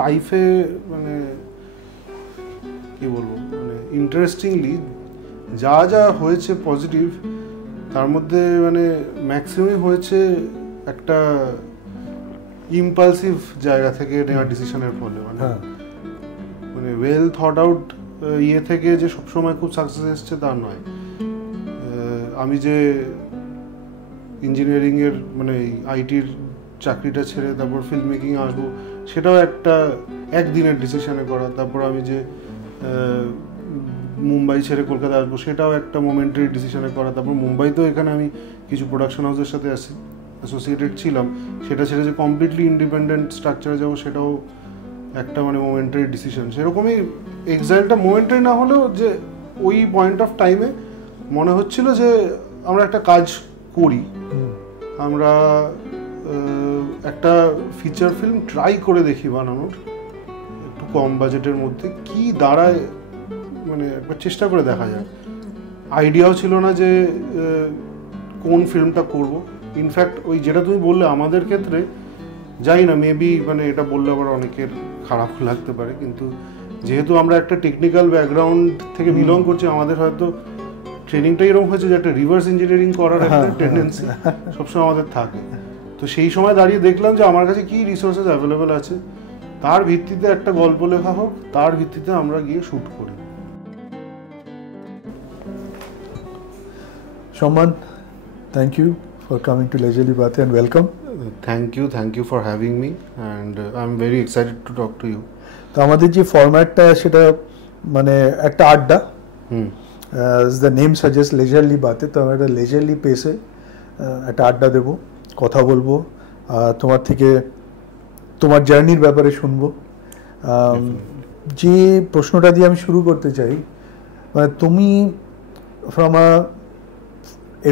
লাইফে মানে কি বলবো মানে ইন্টারেস্টিংলি যা যা হয়েছে পজিটিভ তার মধ্যে মানে ম্যাক্সিমাম হয়েছে একটা ইম্পালসিভ জায়গা থেকে নেওয়া ডিসিশনের ফলে মানে ওয়েল থট আউট ইয়ে থেকে যে সবসময় খুব সাকসেস এসছে তা নয়। আমি যে ইঞ্জিনিয়ারিংয়ের মানে আইটির চাকরিটা ছেড়ে তারপর ফিল্ম মেকিং আসবো সেটাও একটা একদিনের ডিসিশনে করা। তারপর আমি যে মুম্বাই ছেড়ে কলকাতা আসবো সেটাও একটা মোমেন্টারি ডিসিশনে করা। তারপর মুম্বাইতেও এখানে আমি কিছু প্রোডাকশন হাউসের সাথে অ্যাসোসিয়েটেড ছিলাম, সেটা ছেড়ে যে কমপ্লিটলি ইন্ডিপেন্ডেন্ট স্ট্রাকচারে যাবো সেটাও একটা মানে মোমেন্টারি ডিসিশন। সেরকমই এক্সাক্টটা মোমেন্টারি না হলেও যে ওই পয়েন্ট অফ টাইমে মনে হচ্ছিল যে আমরা একটা কাজ করি, আমরা একটা ফিচার ফিল্ম ট্রাই করে দেখি বানানোর একটু কম বাজেটের মধ্যে কি দাঁড়ায়, মানে একবার চেষ্টা করে দেখা যায়। আইডিয়াও ছিল না যে কোন ফিল্মটা করব। ইনফ্যাক্ট ওই যেটা তুমি বললে আমাদের ক্ষেত্রে জানি না মেবি মানে এটা বললে আবার অনেকের খারাপ লাগতে পারে, কিন্তু যেহেতু আমরা একটা টেকনিক্যাল ব্যাকগ্রাউন্ড থেকে বিলং করছি আমাদের হয়তো ট্রেনিংটা এরকম হয়েছে যে একটা রিভার্স ইঞ্জিনিয়ারিং করার একটা টেন্ডেন্সি সবসময় আমাদের থাকে। তো সেই সময় দাঁড়িয়ে দেখলাম যে আমার কাছে কি রিসোর্সেস অ্যাভেলেবেল আছে, তার ভিত্তিতে একটা গল্প লেখা হোক, তার ভিত্তিতে আমরা গিয়ে শ্যুট করি। Soman, thank you for coming to Leisurely Batein and welcome. Thank you for having me and I'm very excited to talk to you. তো আমাদের যে ফরম্যাটটা সেটা মানে একটা আড্ডা, as the name suggests Leisurely Batein, তো আমরা একটা লেজারলি পেসে একটা আড্ডা দেব, কথা বলবো, তোমার থেকে তোমার জার্নির ব্যাপারে শুনবো। যে প্রশ্নটা দিয়ে আমি শুরু করতে চাই, মানে তুমি ফ্রম আ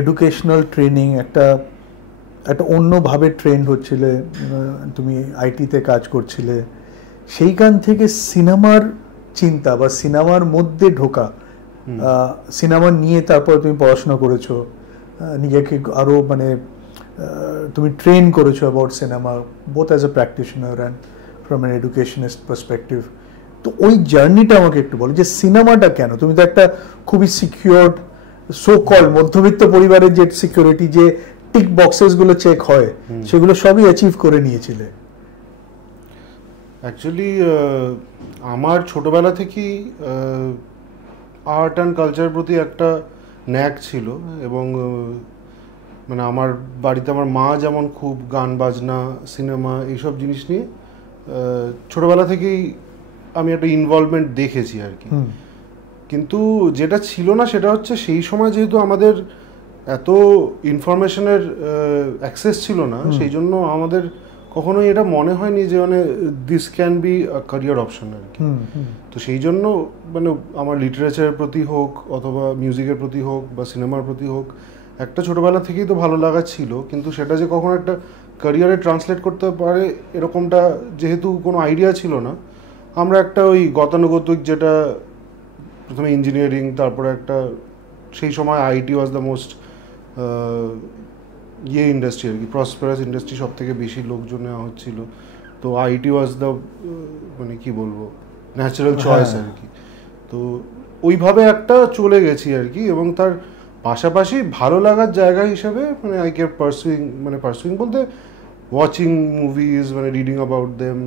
এডুকেশনাল ট্রেনিং একটা অন্যভাবে ট্রেন্ড হচ্ছিলে, তুমি আইটিতে কাজ করছিলে, সেইখান থেকে সিনেমার চিন্তা বা সিনেমার মধ্যে ঢোকা, সিনেমা নিয়ে তারপর তুমি পড়াশোনা করেছো, নিজেকে আরও মানে তুমি ট্রেন করেছো about cinema both as a practitioner and from an educationist perspective. তো ওই জার্নিটা আমাকে একটু বলো যে সিনেমাটা কেন? তুমি তো একটা খুবই সিকিউরড সো কল মধ্যবিত্ত পরিবারের যে সিকিউরিটি, যে টিক বক্সেসগুলো চেক হয় সেগুলো সবই অ্যাচিভ করে নিয়েছিলে। অ্যাকচুয়ালি আমার ছোটবেলা থেকেই আর্ট অ্যান্ড কালচারের প্রতি একটা ন্যাক ছিল এবং মানে আমার বাড়িতে আমার মা যেমন খুব গান বাজনা সিনেমা এইসব জিনিস নিয়ে ছোটবেলা থেকেই আমি একটা ইনভলভমেন্ট দেখেছি আর কি। কিন্তু যেটা ছিল না সেটা হচ্ছে সেই সময় যেহেতু আমাদের এত ইনফরমেশনের অ্যাক্সেস ছিল না, সেই জন্য আমাদের কখনোই এটা মনে হয়নি যে মানে this can be a career option আর কি। তো সেই জন্য মানে আমার লিটারেচারের প্রতি হোক অথবা মিউজিকের প্রতি হোক বা সিনেমার প্রতি হোক একটা ছোটোবেলা থেকেই তো ভালো লাগা ছিল, কিন্তু সেটা যে কখনো একটা ক্যারিয়ারে ট্রান্সলেট করতে পারে এরকমটা যেহেতু কোনো আইডিয়া ছিল না, আমরা একটা ওই গতানুগতিক যেটা প্রথমে ইঞ্জিনিয়ারিং, তারপরে একটা সেই সময় IT was the most industry আর কি, প্রসপারাস ইন্ডাস্ট্রি, সব থেকে বেশি লোকজন নেওয়া হচ্ছিল। তো আইটি ওয়াজ দ্য মানে কি বলবো ন্যাচারাল চয়েস আর কি। তো ওইভাবে একটা চলে গেছি আর কি। এবং তার পাশাপাশি ভালো লাগার জায়গা হিসাবে মানে আই কেপ পারসুইং বলতে ওয়াচিং মুভিজ, মানে রিডিং অ্যাবাউট দেম,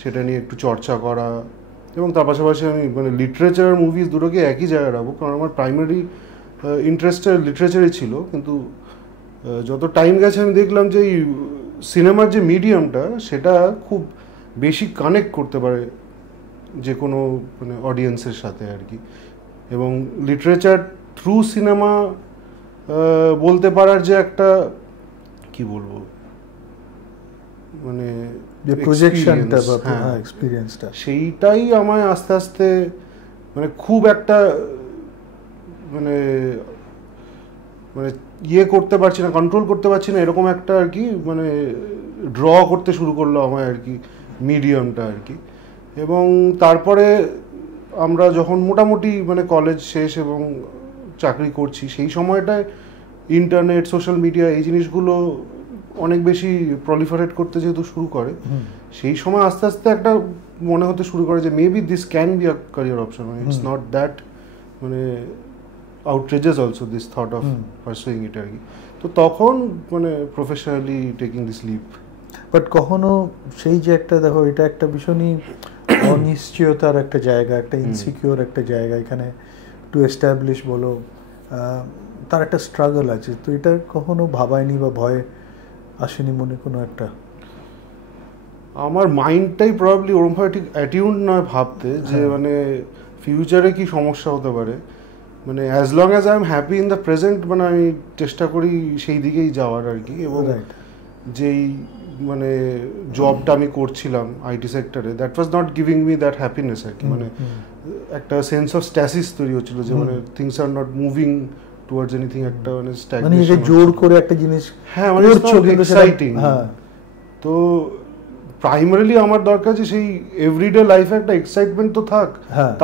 সেটা নিয়ে একটু চর্চা করা। এবং তার পাশাপাশি আমি মানে লিটারেচার আর মুভিজ দুটোকে একই জায়গায় রাখবো, কারণ আমার প্রাইমারি ইন্টারেস্টটা লিটারেচারই ছিল। কিন্তু যত টাইম গেছে আমি দেখলাম যে এই সিনেমার যে মিডিয়ামটা সেটা খুব বেশি কানেক্ট করতে পারে যে কোনো মানে অডিয়েন্সের সাথে আর কি। এবং লিটারেচার থ্রু সিনেমা বলতে পারার যে একটা কি বলবো মানে যে প্রজেকশনটা বা এক্সপেরিয়েন্সটা, সেইটাই আমায় আস্তে আস্তে মানে খুব একটা মানে মানে ইয়ে করতে পারছি না, কন্ট্রোল করতে পারছি না, এরকম একটা আর কি মানে ড্র করতে শুরু করলো আমায় আর কি মিডিয়ামটা আর কি। এবং তারপরে আমরা যখন মোটামুটি মানে কলেজ শেষ এবং চাকরি করছি, সেই সময়টায় ইন্টারনেট, সোশ্যাল মিডিয়া এই জিনিসগুলো অনেক বেশি প্রলিফারেট করতে যেহেতু শুরু করে, সেই সময় আস্তে আস্তে একটা মনে হতে শুরু করে যে maybe this can be a career option, it's not that মানে outrageous also this thought of pursuing it আর কি। তো তখন মানে professionally taking this leap. But কখনো সেই যে একটা দেখো এটা একটা ভীষণই অনিশ্চয়তার একটা জায়গা, একটা ইনসিকিউর একটা জায়গা, এখানে টু এস্টাবলিশ বলো তার একটা স্ট্রাগল আছে, তো এটা কখনো ভাবায়নি বা ভয় আসেনি মনে কোনো একটা? আমার মাইন্ডটাই প্রবাবলি ওরকমভাবে ঠিক অ্যাটিউন্ড নয় ভাবতে যে মানে ফিউচারে কি সমস্যা হতে পারে, মানে as long as I am happy in the present মানে আমি চেষ্টা করি সেই দিকেই যাওয়ার আর কি। এবং যেই মানে জবটা আমি করছিলাম আইটি সেক্টরে, that was not giving me that happiness আর কি। মানে একটা সেন্স অফ স্ট্যাসিস তৈরি হচ্ছিল যে মানে things are not moving towards anything, একটা মানে স্ট্যাগনেশন, জোর করে একটা জিনিস হ্যাঁ মানে এক্সাইটিং। তো প্রাইমারিলি আমার দরকার যে সেই এভরিডে লাইফে একটা এক্সাইটমেন্ট তো থাক,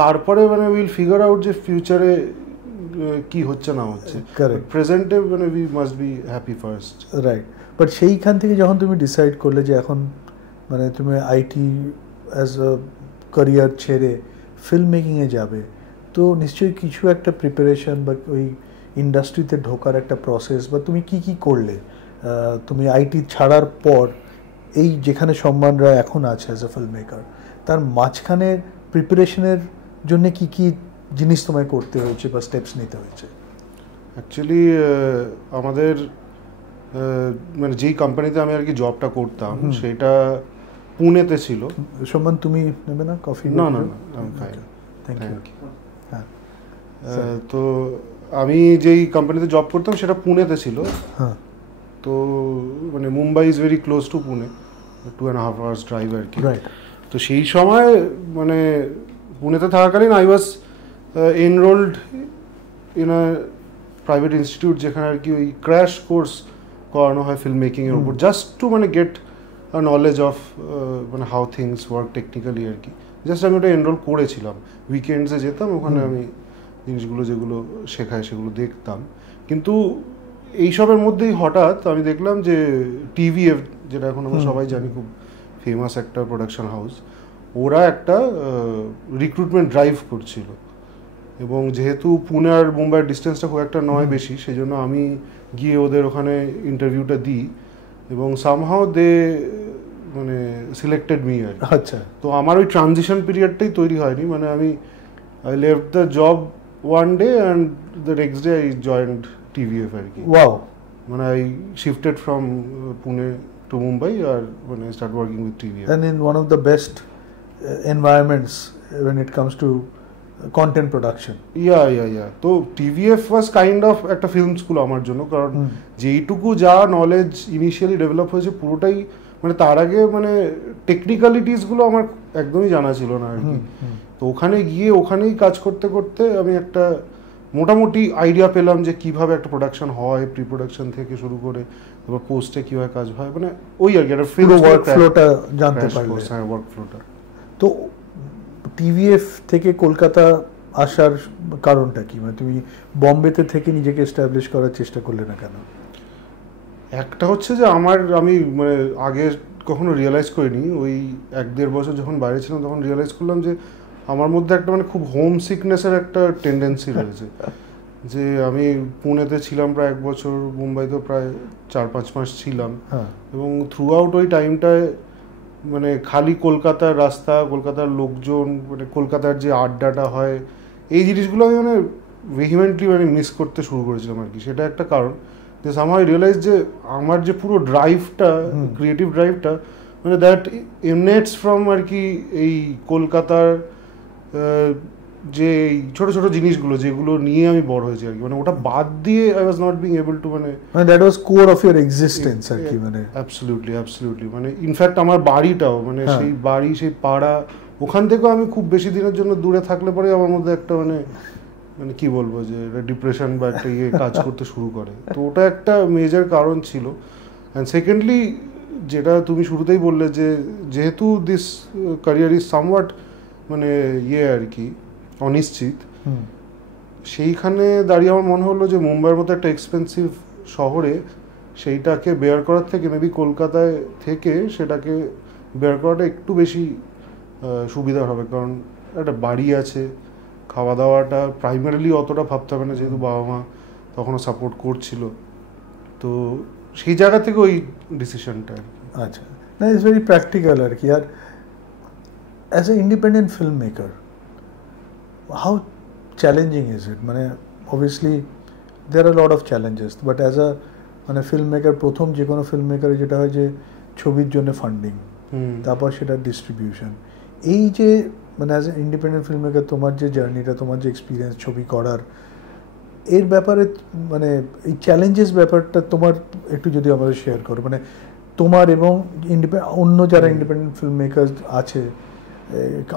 তারপরে মানে উইল ফিগার আউট যে ফিউচারে কি হচ্ছে না হচ্ছে, প্রেজেন্টে মানে we must be happy first. Right, but সেইখান থেকে যখন তুমি ডিসাইড করলে যে এখন মানে তুমি আইটি অ্যাজ আ ক্যারিয়ার ছেড়ে ফিল্ম মেকিংয়ে যাবে, তো নিশ্চয়ই কিছু একটা প্রিপারেশন বা ওই ইন্ডাস্ট্রিতে ঢোকার একটা প্রসেস বা তুমি কি কি করলে তুমি আইটি ছাড়ার পর এই যেখানে সম্মান রায় এখন আছে অ্যাজ এ ফিল্ম মেকার, তার মাঝখানের প্রিপারেশনের জন্য কি কি জিনিস তোমায় করতে হয়েছে বা স্টেপস নিতে হয়েছে? অ্যাকচুয়ালি আমাদের মানে যেই কোম্পানিতে আমি আর কি জবটা করতাম সেটা পুনেতে ছিল। সম্মান তুমি নেবে না কফি? না না থ্যাংক ইউ। হ্যাঁ, তো আমি যেই কোম্পানিতে জব করতাম সেটা পুনেতে ছিল। হ্যাঁ, তো মানে Mumbai is very close to Pune, 2.5 hours drive আর কি। তো সেই সময় মানে পুনেতে থাকাকালীন I was enrolled in a private institute যেখানে আর কি ওই ক্র্যাশ কোর্স করানো হয় ফিল্ম মেকিংয়ের উপর, জাস্ট টু মানে গেট আ নলেজ অফ মানে হাউ থিংস ওয়ার্ক টেকনিক্যালি আর কি। জাস্ট আমি ওটা এনরোল করেছিলাম, উইকেন্ডসে যেতাম ওখানে, আমি জিনিসগুলো যেগুলো শেখায় সেগুলো দেখতাম। কিন্তু এইসবের মধ্যেই হঠাৎ আমি দেখলাম যে টিভিএফ, যেটা এখন আমরা সবাই জানি খুব ফেমাস একটা প্রোডাকশন হাউস, ওরা একটা রিক্রুটমেন্ট ড্রাইভ করছিল। এবং যেহেতু পুনে আর মুম্বাইয়ের ডিস্টেন্সটা খুব একটা নয় বেশি, সেই জন্য আমি গিয়ে ওদের ওখানে ইন্টারভিউটা দিই এবং সামহাও দে মানে সিলেক্টেড মি আর। আচ্ছা, তো আমার ওই ট্রানজিশন পিরিয়ডটাই তৈরি হয়নি, মানে আমি I left the job one day and the next day I joined TVF আর কি। ওয়াও, মানে I shifted from Pune to Mumbai আর মানে I start working with TVF. And in one of the best environments when it comes to content production. Yeah. তো TVF was kind of একটা film school আমার জন্য, কারণ যেইটুকু যা নলেজ ইনিশিয়ালি ডেভেলপ হয়েছে পুরোটাই মানে তার আগে মানে টেকনিক্যালিটিসগুলো আমার একদমই জানা ছিল না আর কি। তো ওখানে গিয়ে ওখানেই কাজ করতে করতে আমি একটা মোটামুটি আইডিয়া পেলাম যে কিভাবে একটা প্রোডাকশন হয়, প্রি প্রোডাকশন থেকে শুরু করে তারপর পোস্টে কিভাবে কাজ হয়, মানে ওই আর কি একটা ফিল্ম ওয়ার্কফ্লোটা জানতে পারলে। হ্যাঁ, ওয়ার্কফ্লোটা। তো টিভিএফ থেকে কলকাতা আসার কারণটা কি? মানে তুমি বম্বেতে থেকে নিজেকে এস্টাবলিশ করার চেষ্টা করলে না কেন? একটা হচ্ছে যে আমি মানে আগে কখনো রিয়েলাইজ করিনি, ওই 1-1.5 বছর যখন বাইরে ছিলাম তখন রিয়েলাইজ করলাম যে আমার মধ্যে একটা মানে খুব হোম সিকনেসের একটা টেন্ডেন্সি রয়েছে। যে আমি পুনেতে ছিলাম প্রায় 1 বছর, মুম্বাইতে প্রায় 4-5 মাস ছিলাম, এবং থ্রু আউট ওই টাইমটায় মানে খালি কলকাতার রাস্তা, কলকাতার লোকজন, মানে কলকাতার যে আড্ডাটা হয়, এই জিনিসগুলো আমি মানে ভেহিমেন্টলি মানে মিস করতে শুরু করেছিলাম আর কি। সেটা একটা কারণ যে সামহাউ রিয়েলাইজ যে আমার যে পুরো ড্রাইভটা, ক্রিয়েটিভ ড্রাইভটা, মানে দ্যাট এমনেটস ফ্রম আর কি এই কলকাতার যে ছোট ছোট জিনিসগুলো যেগুলো নিয়ে আমি বড় হয়েছি আর কি। মানে ওটা বাদ দিয়ে I was not being able to মানে that was core of your existence আর কি। মানে অ্যাবসলিউটলি মানে ইনফ্যাক্ট আমার বাড়িটাও মানে সেই বাড়ি, সেই পাড়া, ওখান থেকেও আমি খুব বেশি দিনের জন্য দূরে থাকলে পরে আমার মধ্যে একটা মানে মানে কি বলবো যে ডিপ্রেশন বা একটা কাজ করতে শুরু করে। তো ওটা একটা মেজর কারণ ছিল। অ্যান্ড সেকেন্ডলি, যেটা তুমি শুরুতেই বললে যে যেহেতু দিস ক্যারিয়ার ইজ সামওয়াট মানে আর কি অনিশ্চিত, সেইখানে দাঁড়িয়ে আমার মনে হলো যে মুম্বাইয়ের মতো একটা এক্সপেন্সিভ শহরে সেইটাকে বেয়ার করার থেকে মেবি কলকাতায় থেকে সেটাকে বেয়ার করাটা একটু বেশি সুবিধা হবে, কারণ একটা বাড়ি আছে, খাওয়া দাওয়াটা প্রাইমারিলি অতটা ভাবতে হবে না, যেহেতু বাবা মা তখনও সাপোর্ট করছিল, তো সেই জায়গা থেকে ওই ডিসিশনটা আর কি। আচ্ছা, না ইটস ভেরি প্র্যাকটিক্যাল আর কি। আর as a independent film maker, how challenging is it? মানে obviously there are lot of challenges, but as a মানে ফিল্ম মেকার, প্রথম যে কোনো ফিল্ম মেকারের যেটা হয় যে ছবির জন্য ফান্ডিং, তারপর সেটা ডিস্ট্রিবিউশন, এই যে মানে as a independent film maker তোমার যে জার্নিটা, তোমার যে এক্সপিরিয়েন্স ছবি করার, এর ব্যাপারে মানে এই চ্যালেঞ্জেস ব্যাপারটা তোমার একটু যদি আমাদের শেয়ার করো, মানে তোমার এবং অন্য যারা ইন্ডিপেন্ডেন্ট ফিল্ম মেকার আছে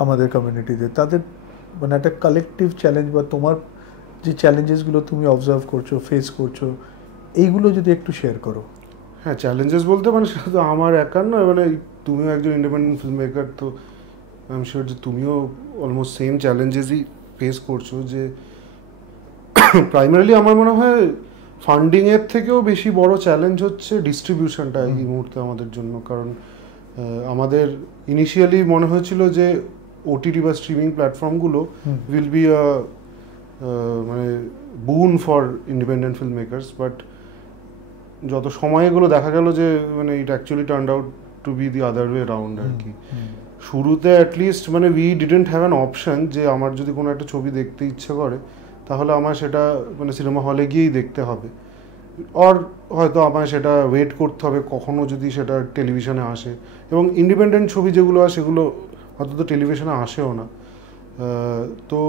আমাদের কমিউনিটিতে, তাদের মানে একটা কালেকটিভ চ্যালেঞ্জ বা তোমার যে চ্যালেঞ্জেসগুলো তুমি অবজার্ভ করছো, ফেস করছো, এইগুলো যদি একটু শেয়ার করো। হ্যাঁ, চ্যালেঞ্জেস বলতে মানে সেটা তো আমার একার নয়, মানে তুমিও একজন ইন্ডিপেন্ডেন্ট ফিল্ম মেকার, তো আই এম শিওর যে তুমিও অলমোস্ট সেম চ্যালেঞ্জেসই ফেস করছো। যে প্রাইমারিলি আমার মনে হয় ফান্ডিংয়ের থেকেও বেশি বড় চ্যালেঞ্জ হচ্ছে ডিস্ট্রিবিউশনটা এই মুহূর্তে আমাদের জন্য। কারণ আমাদের ইনিশিয়ালি মনে হয়েছিল যে ওটিটি বা স্ট্রিমিং প্ল্যাটফর্মগুলো উইল বি মানে boon for independent film makers, but যত সময় এগুলো দেখা গেল যে মানে it actually turned out to be the other way round আর কি। শুরুতে অ্যাটলিস্ট মানে we didn't have an option যে আমার যদি কোনো একটা ছবি দেখতে ইচ্ছে করে তাহলে আমার সেটা মানে সিনেমা হলে গিয়েই দেখতে হবে, আর হয়তো আমায় সেটা ওয়েট করতে হবে কখনো যদি সেটা টেলিভিশনে আসে। এবং ইন্ডিপেন্ডেন্ট ছবি যেগুলো হয় সেগুলো হয়তো তো টেলিভিশনে আসেও না, তো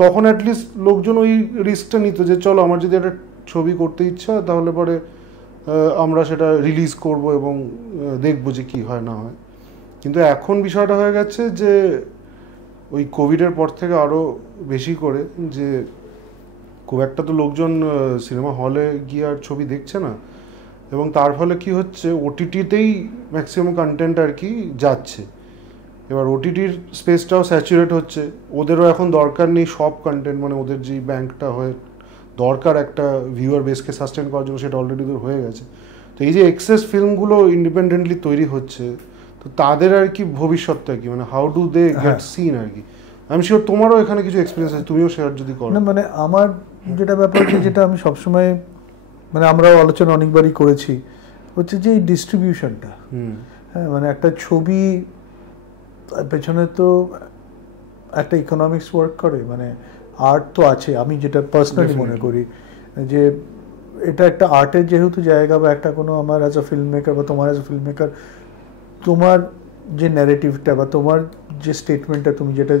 তখন অ্যাটলিস্ট লোকজন ওই রিস্কটা নিত যে চলো আমার যদি একটা ছবি করতে ইচ্ছা তাহলে পরে আমরা সেটা রিলিজ করব এবং দেখবো যে কী হয় না হয়। কিন্তু এখন বিষয়টা হয়ে গেছে যে ওই কোভিডের পর থেকে আরও বেশি করে যে খুব একটা তো লোকজন সিনেমা হলে গিয়ে আর ছবি দেখছে না, এবং তার ফলে কি হচ্ছে ওটিটিতেই ম্যাক্সিমাম কন্টেন্ট আর কি যাচ্ছে। এবার ওটিটির স্পেসটাও স্যাচুরেট হচ্ছে, ওদেরও এখন দরকার নেই সব কন্টেন্ট, মানে ওদের যেই ব্যাংকটা হয়ে দরকার একটা ভিউয়ার বেসকে সাস্টেন করার জন্য সেটা অলরেডি ওদের হয়ে গেছে। তো এই যে এক্সেস ফিল্মগুলো ইন্ডিপেন্ডেন্টলি তৈরি হচ্ছে, তো তাদের আর কি ভবিষ্যৎটা কি, মানে how do they get seen আর কি। আমি শিওর তোমারও এখানে কিছু এক্সপিরিয়েন্স আছে, তুমিও শেয়ার যদি করো। না মানে আমার যেটা ব্যাপার যেটা আমি সবসময় মানে আমরাও আলোচনা অনেকবারই করেছি হচ্ছে যে এই ডিস্ট্রিবিউশনটা। হ্যাঁ, মানে একটা ছবি পেছনে তো একটা ইকোনমিক্স ওয়ার্ক করে, মানে আর্ট তো আছে। আমি যেটা পার্সোনালি মনে করি যে এটা একটা আর্টের যেহেতু জায়গা, বা একটা কোনো আমার অ্যাজ আ ফিল্ম মেকার বা তোমার অ্যাজ আ ফিল্ম মেকার, তোমার যে ন্যারেটিভটা বা তোমার যে স্টেটমেন্টটা তুমি যেটা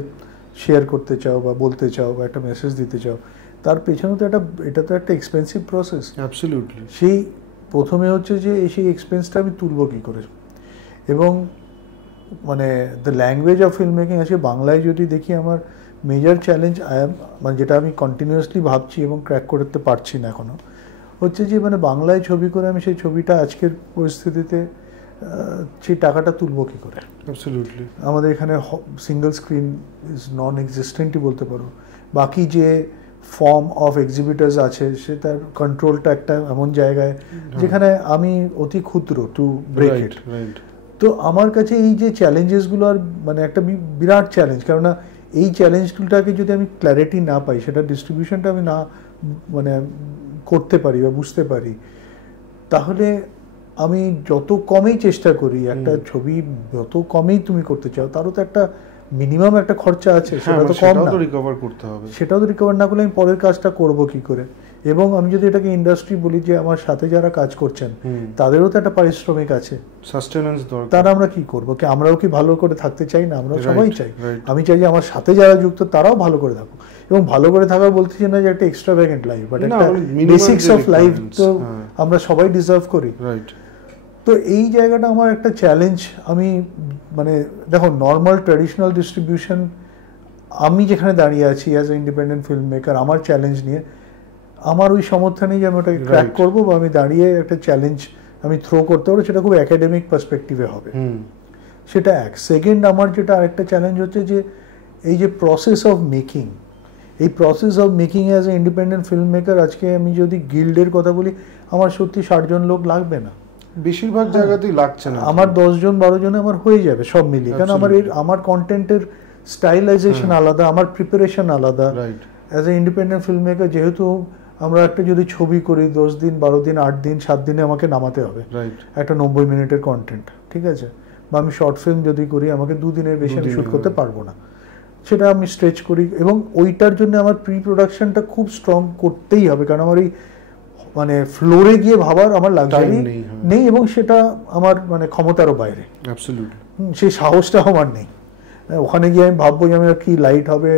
শেয়ার করতে চাও বা বলতে চাও বা একটা মেসেজ দিতে চাও, তার পেছনে তো এটা তো একটা এক্সপেন্সিভ প্রসেস। অ্যাবসলিউটলি। সেই প্রথমে হচ্ছে যে সেই এক্সপেন্সটা আমি তুলবো কী করে। এবং মানে the language of film making আছে বাংলায় যদি দেখি, আমার মেজর চ্যালেঞ্জ মানে যেটা আমি কন্টিনিউয়াসলি ভাবছি এবং ক্র্যাক করতে পারছি না এখনও, হচ্ছে যে মানে বাংলায় ছবি করে আমি সেই ছবিটা আজকের পরিস্থিতিতে সেই টাকাটা তুলবো কী করে। অ্যাবসলিউটলি। আমাদের এখানে সিঙ্গল স্ক্রিন ইজ নন এক্সিস্টেন্টই বলতে পারো। বাকি যে ফর্ম অফ এক্সিবিটার্স আছে সে তার কন্ট্রোলটা একটা এমন জায়গায় যেখানে আমি অতি ক্ষুদ্র টু ব্রেক ইট। তো আমার কাছে এই যে চ্যালেঞ্জেসগুলো আর মানে একটা বিরাট চ্যালেঞ্জ, কেননা এই চ্যালেঞ্জগুলোটাকে যদি আমি ক্ল্যারিটি না পাই, সেটা ডিস্ট্রিবিউশনটা আমি না মানে করতে পারি বা বুঝতে পারি, তাহলে আমি যত কমেই চেষ্টা করি একটা ছবি যত কমেই তুমি করতে চাও, তারও তো একটা মিনিমাম একটা খরচা আছে, সেটা তো কম না। রিকভার করতে হবে, সেটাও তো রিকভার না করলে আমি পরের কাজটা করব কি করে। এবং আমি যদি এটাকে ইন্ডাস্ট্রি বলি, যে আমার সাথে যারা কাজ করছেন তাদেরও তো একটা পারিশ্রমিক আছে, সাস্টেনেন্স দরকার। তারা আমরা কি করব, কি আমরাও কি ভালো করে থাকতে চাই না? আমরা সবাই চাই। আমি চাই যে আমার সাথে যারা যুক্ত তারাও ভালো করে থাকুক, এবং ভালো করে থাকা বলতেছি না যে একটা এক্সট্রাভ্যাগেন্ট লাইফ, বাট একটা বেসিক্স অফ লাইফ তো আমরা সবাই ডিজার্ভ করি। রাইট। তো এই জায়গাটা আমার একটা চ্যালেঞ্জ। আমি মানে দেখো নর্মাল ট্র্যাডিশনাল ডিস্ট্রিবিউশন, আমি যেখানে দাঁড়িয়ে আছি as a independent film maker, আমার চ্যালেঞ্জ নিয়ে আমার ওই সমর্থন নেই যে আমি ওটাকে ক্র্যাক করবো, বা আমি দাঁড়িয়ে একটা চ্যালেঞ্জ আমি থ্রো করতে পারবো, সেটা খুব একাডেমিক পার্সপেক্টিভে হবে। সেটা এক। সেকেন্ড, আমার যেটা আরেকটা চ্যালেঞ্জ হচ্ছে যে এই যে প্রসেস অফ মেকিং, এই process of making as a independent film maker, আজকে আমি যদি গিল্ডের কথা বলি, আমার সত্যি 60 জন লোক লাগবে না। বেশিরভাগ জায়গাতেই লাগছে না। আমার 10 জন 12 জনে আমার হয়ে যাবে সব মিলিয়ে, কারণ আমার কন্টেন্টের স্টাইলাইজেশন আলাদা, আমার প্রিপারেশন আলাদা। As a independent film maker, যেহেতু আমরা একটা যদি ছবি করি 10 দিন 12 দিন 8 দিন 7 দিনে আমাকে নামাতে হবে একটা 90 মিনিটের কন্টেন্ট, ঠিক আছে? বা আমি শর্ট ফিল্ম যদি করি আমাকে 2 দিনের বেশি আমি শ্যুট করতে পারবো না, সেটা আমি স্ট্রেচ করি। এবং ওইটার জন্য আমার প্রি প্রোডাকশনটা খুব স্ট্রং করতেই হবে, কারণ আমার এই মানে ফ্লোরে গিয়ে ভাবার আমার লাক্সারি নেই, এবং সেটা আমার মানে ক্ষমতারও বাইরে, সেই সাহসটাও আমার নেই। ওখানে গিয়ে আমি ভাববো যে আমার কি লাইট হবে,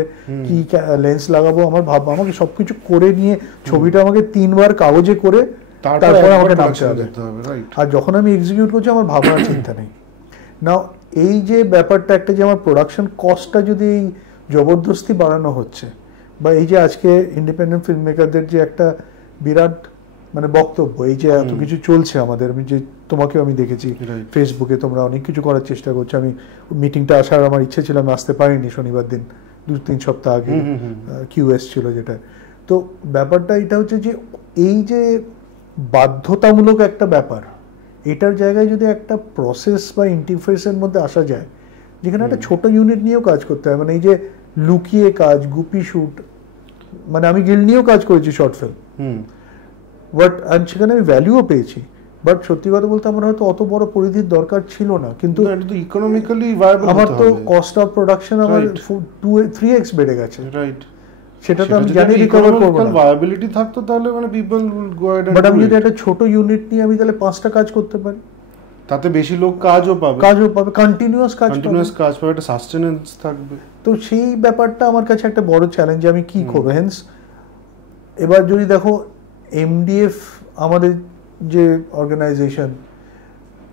কি লেন্স লাগাবো, আমার ভাববো আমাকে সবকিছু করে নিয়ে ছবিটা আমাকে 3 বার কাগজে করে তারপরে আমাকে নামতে হবে। আর যখন আমি এক্সিকিউট করছি আমার ভাবনার চিন্তা নেই। না, এই যে ব্যাপারটা একটা, যে আমার প্রোডাকশন কস্টটা যদি জবরদস্তি বাড়ানো হচ্ছে, বা এই যে আজকে ইন্ডিপেন্ডেন্ট ফিল্ম মেকারদের যে একটা বিরাট মানে বক্তব্য, এই যে এত কিছু চলছে আমাদের, আমি যে তোমাকেও আমি দেখেছি ফেসবুকে তোমরা অনেক কিছু করার চেষ্টা করছো। আমি মিটিংটা আসার আমার ইচ্ছে ছিল, আমি আসতে পারিনি শনিবার দিন, 2-3 সপ্তাহ আগে কিউএস ছিল যেটা। তো ব্যাপারটা এটা হচ্ছে যে এই যে বাধ্যতামূলক একটা ব্যাপার, এটার জায়গায় যদি একটা প্রসেস বা ইন্টারফেসের মধ্যে আসা যায়, যেখানে একটা ছোট ইউনিট নিয়েও কাজ করতে হয়, মানে এই যে লুকিয়ে কাজ, গুপি শুট, মানে আমি গিল্ড নিয়েও কাজ করেছি শর্ট ফিল্ম, বাট সেখানে আমি ভ্যালুও পেয়েছি। বাট সত্যি কথা বলতে আমার হয়তো অত বড় পরিধির দরকার ছিল না, কিন্তু ইকোনমিক্যালি আমার তো কস্ট অফ প্রোডাকশন আমার 3x বেড়ে গেছে। সেটা তো আমি জানি রিকভার করব না। ভায়াবিলিটি থাকতো তাহলে মানে পিপল গো অ্যাহেড। বাট আমি যদি একটা ছোট ইউনিট নিয়ে আমি তাহলে 5টা কাজ করতে পারি, তাতে বেশি লোক কাজও পাবে, কন্টিনিউয়াস কাজ পাবে, একটা সাস্টেনেন্স থাকবে। তো সেই ব্যাপারটা আমার কাছে একটা বড় চ্যালেঞ্জ, আমি কি করবো। হেন্স এবার যদি দেখো এমডিএফ আমাদের যে অর্গানাইজেশন,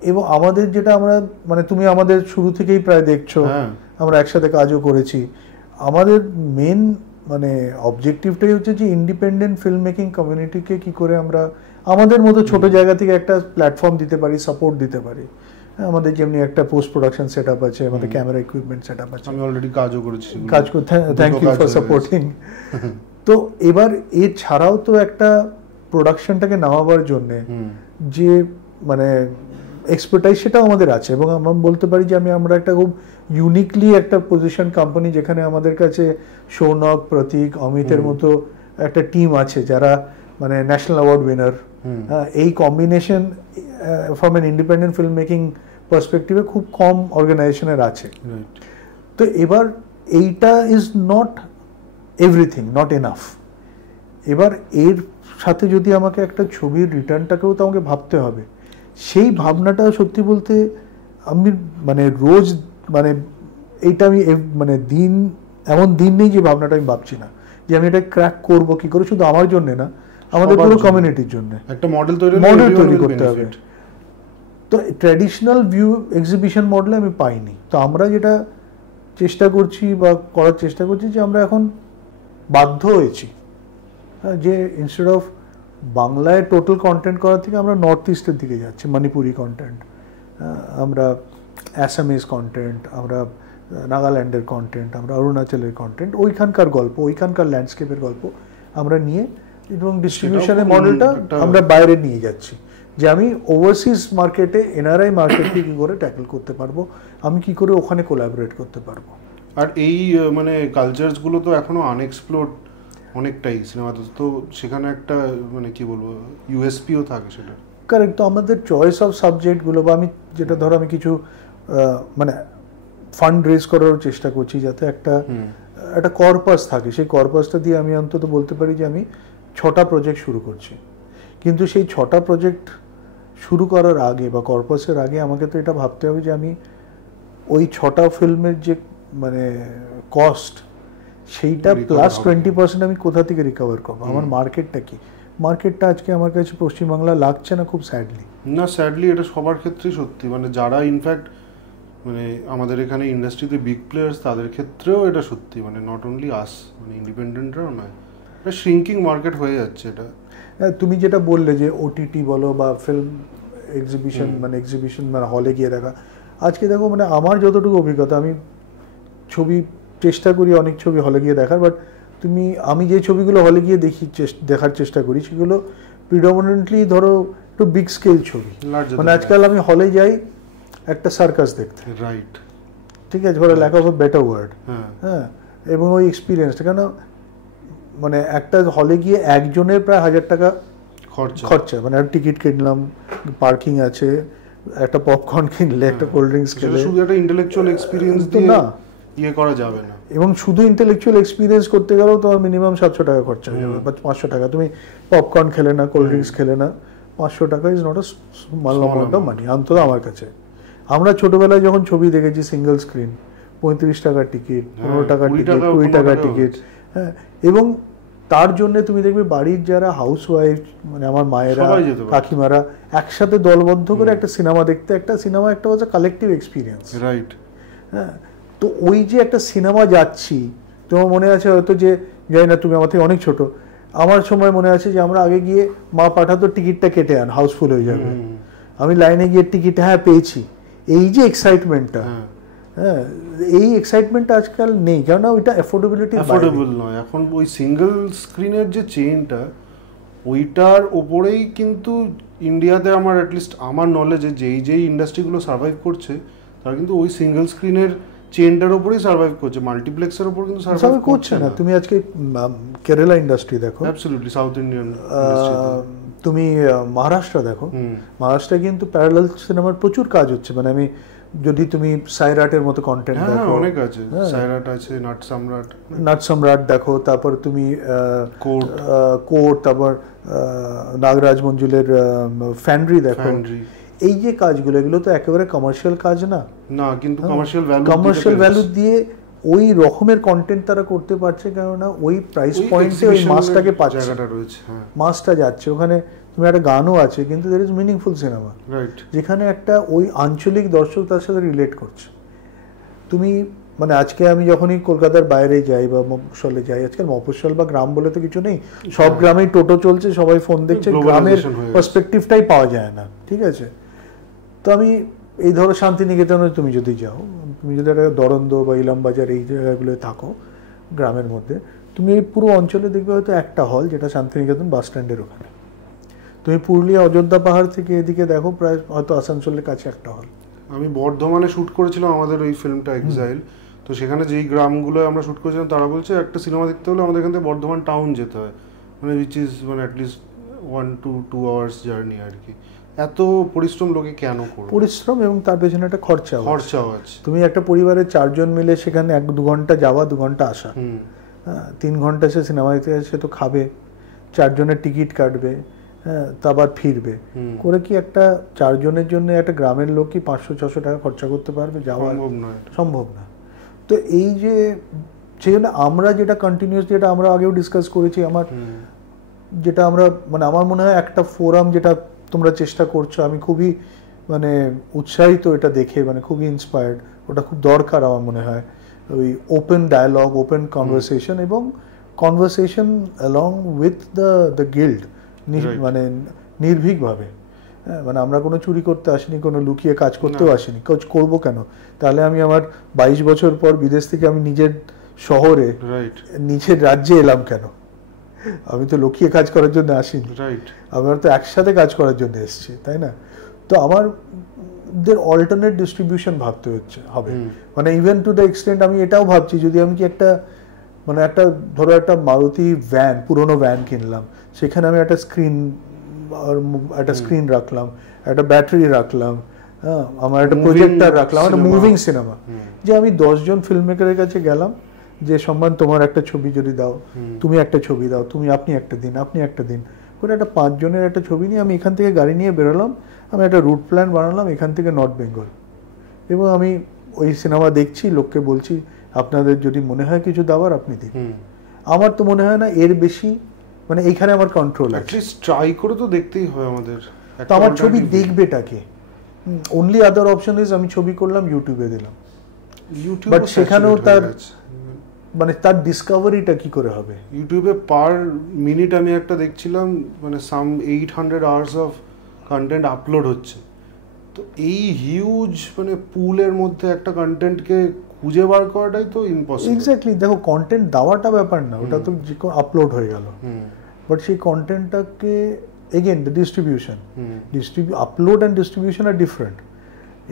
এবং আমাদের যেটা আমরা মানে তুমি আমাদের শুরু থেকেই প্রায় দেখছো, আমরা একসাথে কাজও করেছি। আমাদের মেন মানে অবজেক্টিভটাই হচ্ছে যে ইন্ডিপেন্ডেন্ট ফিল্ম মেকিং কমিউনিটিকে কি করে আমরা আমাদের মতো ছোট জায়গা থেকে একটা প্ল্যাটফর্ম দিতে পারি, সাপোর্ট দিতে পারি। আমাদের যেমনি একটা পোস্ট প্রোডাকশন সেটআপ আছে, আমাদের ক্যামেরা ইকুইপমেন্ট সেটআপ আছে, আমি অলরেডি কাজও করেছি, থ্যাংক ইউ ফর সাপোর্টিং। তো এবার এছাড়াও তো একটা প্রোডাকশনটাকে নামাবার জন্যে যে মানে এক্সপার্টাইজ সেটাও আমাদের আছে, এবং আমরা বলতে পারি যে আমরা একটা খুব ইউনিকলি একটা পজিশন কোম্পানি, যেখানে আমাদের কাছে সৌনক, প্রতীক, অমিতের মতো একটা টিম আছে যারা মানে ন্যাশনাল অ্যাওয়ার্ড উইনার। এই combination from an independent film making পার্সপেক্টিভে খুব কম অর্গানাইজেশনের আছে। তো এবার এইটা is not everything, not enough. এবার এর সাথে যদি আমাকে একটা ছবির রিটার্নটাকেও তো আমাকে ভাবতে হবে। সেই ভাবনাটা সত্যি বলতে আমি মানে রোজ মানে এইটা আমি মানে দিন এমন দিন নেই যে ভাবনাটা আমি ভাবছি না যে আমি এটা ক্র্যাক করবো কি করে, শুধু আমার জন্য না, আমাদের পুরো কমিউনিটির জন্য একটা মডেল তৈরি করতে হবে। তো ট্র্যাডিশনাল ভিউ এক্সিবিশন মডেলে আমি পাইনি। তো আমরা যেটা চেষ্টা করছি বা করার চেষ্টা করছি, যে আমরা এখন বাধ্য হয়েছি যে ইনস্টেড অফ বাংলায় টোটাল কন্টেন্ট করার থেকে আমরা নর্থ ইস্টের দিকে যাচ্ছি, মণিপুরি কন্টেন্ট, আমরা অ্যাসামিজ কন্টেন্ট, আমরা নাগাল্যান্ডের কন্টেন্ট, আমরা অরুণাচলের কন্টেন্ট, ওইখানকার গল্প, ওইখানকার ল্যান্ডস্কেপের গল্প আমরা নিয়ে, এবং ডিস্ট্রিবিউশনের মডেলটা আমরা বাইরে নিয়ে যাচ্ছি, যে আমি ওভারসিজ মার্কেটে এনআরআই মার্কেটকে কী করে ট্যাকল করতে পারবো, আমি কি করে ওখানে কোলাবোরেট করতে পারবো। আর এই মানে কালচারসগুলো তো এখনো আনএক্সপ্লোরড অনেকটাই সিনেমাতে, তো সেখানে একটা মানে কি বলবো ইউএসপিও থাকে সেটা। কারেক্ট। তো আমাদের চয়েস অফ সাবজেক্টগুলো, বা আমি যেটা ধরো আমি কিছু মানে ফান্ড রেজ করার চেষ্টা করছি, যাতে একটা কর্পাস থাকে, সেই কর্পাসটা দিয়ে আমি অন্তত বলতে পারি যে আমি 6টা প্রজেক্ট শুরু করছি। কিন্তু সেই 6টা প্রজেক্ট শুরু করার আগে বা কর্পাসের আগে আমাকে তো এটা ভাবতে হবে যে আমি ওই 6টা ফিল্মের যে মানে কস্ট, সেইটা প্লাস 20% আমি কোথা থেকে রিকভার করবো, আমার মার্কেটটা কি। মার্কেটটা আজকে আমার কাছে পশ্চিমবাংলা লাগছে না, খুব স্যাডলি। না, স্যাডলি এটা সবার ক্ষেত্রেই সত্যি, মানে যারা ইনফ্যাক্ট মানে আমাদের এখানে ইন্ডাস্ট্রিতে বিগ প্লেয়ার্স, তাদের ক্ষেত্রেও এটা সত্যি, মানে নট অনলি আস, মানে ইন্ডিপেন্ডেন্টরাও নয়, এটা শ্রিঙ্কিং মার্কেট হয়ে যাচ্ছে এটা। তুমি যেটা বললে যে ওটিটি বলো বা ফিল্ম এক্সিবিশন মানে হলে গিয়ে দেখা, আজকে দেখো মানে আমার যতটুকু অভিজ্ঞতা, আমি ছবি চেষ্টা করি অনেক ছবি হলে গিয়ে দেখার, বাট আমি যে ছবিগুলো হলে গিয়ে দেখার চেষ্টা করি, সেগুলো প্রিডমিনেন্টলি ধরো একটু বিগ স্কেল ছবি। মানে আজকাল আমি হলে যাই একটা সার্কাস দেখতে, রাইট, ঠিক আছে, for lack of a better word. হ্যাঁ, এবং ওই এক্সপিরিয়েন্সটা, কেন মানে একটা হলে গিয়ে একজনের প্রায় 1000 টাকা খরচা, মানে টিকিট কিনলাম, পার্কিং আছে, একটা পপকর্ন কিনলে, একটা কোল্ড ড্রিঙ্কস খেলে, শুধু একটা ইন্টেলেকচুয়াল এক্সপিরিয়েন্স দিয়ে না ইয়ে করা যাবে না। এবং শুধু ইন্টেলেকচুয়াল এক্সপিরিয়েন্স করতে গেলেও তোমার মিনিমাম 700 টাকা খরচা হয়ে যাবে, বা 500 টাকা। তুমি পপকর্ন খেলে না, কোল্ড ড্রিঙ্কস খেলে না, 500 টাকা is not a small amount of money, অন্তত আমার কাছে। আমরা ছোটবেলায় যখন ছবি দেখেছি সিঙ্গেল স্ক্রিন, 35 টাকার টিকিট, 15 টাকার টিকিট, 20 টাকার টিকিট। হ্যাঁ, এবং তার জন্য তুমি দেখবে বাড়ির যারা হাউস ওয়াইফ, মানে আমার মায়েরা, কাকিমারা একসাথে দলবদ্ধ করে একটা সিনেমা দেখতে, একটা সিনেমা একটা হচ্ছে কালেকটিভ এক্সপিরিয়েন্স, রাইট। হ্যাঁ, তো ওই যে একটা সিনেমা যাচ্ছি, তোমার মনে আছে হয়তো, যে জানি না তুমি আমার থেকে অনেক ছোট, আমার সময় মনে আছে যে আমরা আগে গিয়ে মা পাঠাতো টিকিটটা কেটে আন, হাউসফুল হয়ে যাবে, আমি লাইনে গিয়ে টিকিট পেয়েছি, এই যে এক্সাইটমেন্টটা, হ্যাঁ, এই এক্সাইটমেন্টটা আজকাল নেই, কেননা ওইটা অ্যাফোর্ডেবল নয়। এখন ওই সিঙ্গেল স্ক্রিনের যে চেইনটা, ওইটার ওপরেই কিন্তু ইন্ডিয়াতে আমার অ্যাটলিস্ট আমার নলেজে যেই ইন্ডাস্ট্রিগুলো সার্ভাইভ করছে, তারা কিন্তু ওই সিঙ্গেল স্ক্রিনের চেইনটার উপরেই সার্ভাইভ করছে, মাল্টিপ্লেক্সের উপর কিন্তু সার্ভাইভ করছে না। তুমি আজকে কেরালা ইন্ডাস্ট্রি দেখো, অ্যাবসলিউটলি, সাউথ ইন্ডিয়ান, তুমি মহারাষ্ট্র দেখো, মহারাষ্ট্রে কিন্তু প্যারালাল সিনেমার প্রচুর কাজ হচ্ছে। মানে আমি যদি তুমি সাইরাটের মতো কন্টেন্ট দেখো, অনেক আছে, সাইরাট আছে, নাট সম্রাট দেখো, তারপর তুমি কোর্ট, তারপর নাগরাজ মঞ্জুলের ফ্যান্ড্রি দেখো, এই যে কাজগুলো, এগুলো তো একেবারে কমার্শিয়াল কাজ না, কিন্তু কমার্শিয়াল ভ্যালু দিয়ে ওই রকমের কন্টেন্ট তারা করতে পারছে, কেননা ওই প্রাইস পয়েন্টে ওই মাসটাকে পাচ্ছে, মাসটা যাচ্ছে ওখানে। তুমি একটা গানও আছে, কিন্তু দের ইজ মিনিংফুল সিনেমা, যেখানে একটা ওই আঞ্চলিক দর্শক তার সাথে রিলেট করছে। তুমি মানে আজকে আমি যখনই কলকাতার বাইরে যাই বা মফস্বলে যাই, আজকাল মফস্বল বা গ্রাম বলে তো কিছু নেই, সব গ্রামেই টোটো চলছে, সবাই ফোন দেখছে, গ্রামের পার্সপেক্টিভটাই পাওয়া যায় না, ঠিক আছে। তো আমি এই ধরো শান্তিনিকেতনে তুমি যদি যাও, তুমি যদি একটা দরন্দ বা ইলামবাজার এই জায়গাগুলোয় থাকো গ্রামের মধ্যে, তুমি এই পুরো অঞ্চলে দেখবে হয়তো একটা হল, যেটা শান্তিনিকেতন বাস স্ট্যান্ডের ওখানে। তুমি পুরুলিয়া অযোধ্যা পাহাড় থেকে এদিকে দেখো, প্রায় হয়তো আসানসোলের কাছে একটা হল। আমি বর্ধমানে শ্যুট করেছিলাম আমাদের ওই ফিল্মটা এক্সাইল, তো সেখানে যেই গ্রামগুলো আমরা শ্যুট করেছিলাম, তারা বলছে একটা সিনেমা দেখতে হলে আমাদের এখান থেকে বর্ধমান টাউন যেতে হয়, মানে উইচ ইজ মানে অ্যাটলিস্ট 1 to 2 hours জার্নি আর কি। এত পরিশ্রম লোকে কেন করবে? পরিশ্রম, এবং তার পেছনে একটা খরচাও আছে। তুমি একটা পরিবারের 4 জন মিলে সেখানে 1-2 ঘন্টা যাওয়া, 2 ঘন্টা আসা, 3 ঘন্টা সে সিনেমা দেখতে সে তো খাবে, 4 জনের টিকিট কাটবে, হ্যাঁ, তারপর ফিরবে করে, কি একটা 4 জনের জন্য একটা গ্রামের লোক কি 500-600 টাকা খরচা করতে পারবে? যাওয়া সম্ভব না। তো এই যে সেই জন্য আমরা যেটা কন্টিনিউয়াস, যেটা আমরা আগেও ডিসকাস করেছি, যেটা আমরা মানে আমার মনে হয় একটা ফোরাম যেটা তোমরা চেষ্টা করছো, আমি খুবই মানে উৎসাহিত এটা দেখে, মানে খুবই ইন্সপায়ার্ড, ওটা খুব দরকার আমার মনে হয়। ওই ওপেন ডায়ালগ, ওপেন কনভারসেশন, এবং conversation along with the guild, মানে নির্ভীকভাবে। হ্যাঁ, মানে আমরা কোনো চুরি করতে আসিনি, কোনো লুকিয়ে কাজ করতেও আসিনি, কাজ করবো কেন? তাহলে আমি আমার 22 বছর পর বিদেশ থেকে আমি নিজের শহরে, নিজের রাজ্যে এলাম কেন? আমি তো লুকিয়ে কাজ করার জন্য আসিনি, আমরা তো একসাথে কাজ করার জন্য এসেছি, তাই না? তো আমাদের অল্টারনেট ডিস্ট্রিবিউশন ভাবতে হবে, মানে ইভেন টু দ্য এক্সটেন্ট আমি এটাও ভাবছি, যদি আমি কি একটা মানে একটা ধরো একটা মারুতি ভ্যান, পুরোনো ভ্যান কিনলাম, সেখানে আমি একটা স্ক্রিন রাখলাম, একটা ব্যাটারি রাখলাম, হ্যাঁ, আমার একটা প্রজেক্টর রাখলাম, একটা মুভিং সিনেমা, যে আমি 10 জন ফিল্ম মেকারের কাছে গেলাম, যে সম্মান তোমার একটা ছবি যদি দাও, তুমি একটা ছবি দাও, আপনি একটা দিন করে একটা 5 জনের একটা ছবি নিয়ে আমি এখান থেকে গাড়ি নিয়ে বেরোলাম, আমি একটা রুট প্ল্যান বানালাম এখান থেকে নর্থ বেঙ্গল, এবং আমি ওই সিনেমা দেখছি, লোককে বলছি আপনাদের যদি মনে হয় কিছু দেওয়ার আপনি দিন। আমার তো মনে হয় না এর বেশি, মানে এইখানে আমার কন্ট্রোল আছে। অ্যাটলিস্ট ট্রাই করে তো দেখতেই হয় আমাদের। তো আমার ছবি দেখবেটাকে, অনলি আদার অপশন ইজ আমি ছবি করলাম, ইউটিউবে দিলাম, বাট সেখানেও তার মানে তার ডিসকভারিটা কি করে হবে? ইউটিউবে পার মিনিট আমি একটা দেখছিলাম, মানে সাম 800 আওয়ার্স অফ কন্টেন্ট আপলোড হচ্ছে। তো এই হিউজ মানে পুলের মধ্যে একটা কন্টেন্টকে খুঁজে বার করাটাই তো ইম্পসিবল। এক্স্যাক্টলি, দেখো কন্টেন্ট দেওয়াটা ব্যাপার না, ওটা তো যে আপলোড হয়ে গেল, বাট সেই কন্টেন্টটাকে again the distribution, upload and distribution are different.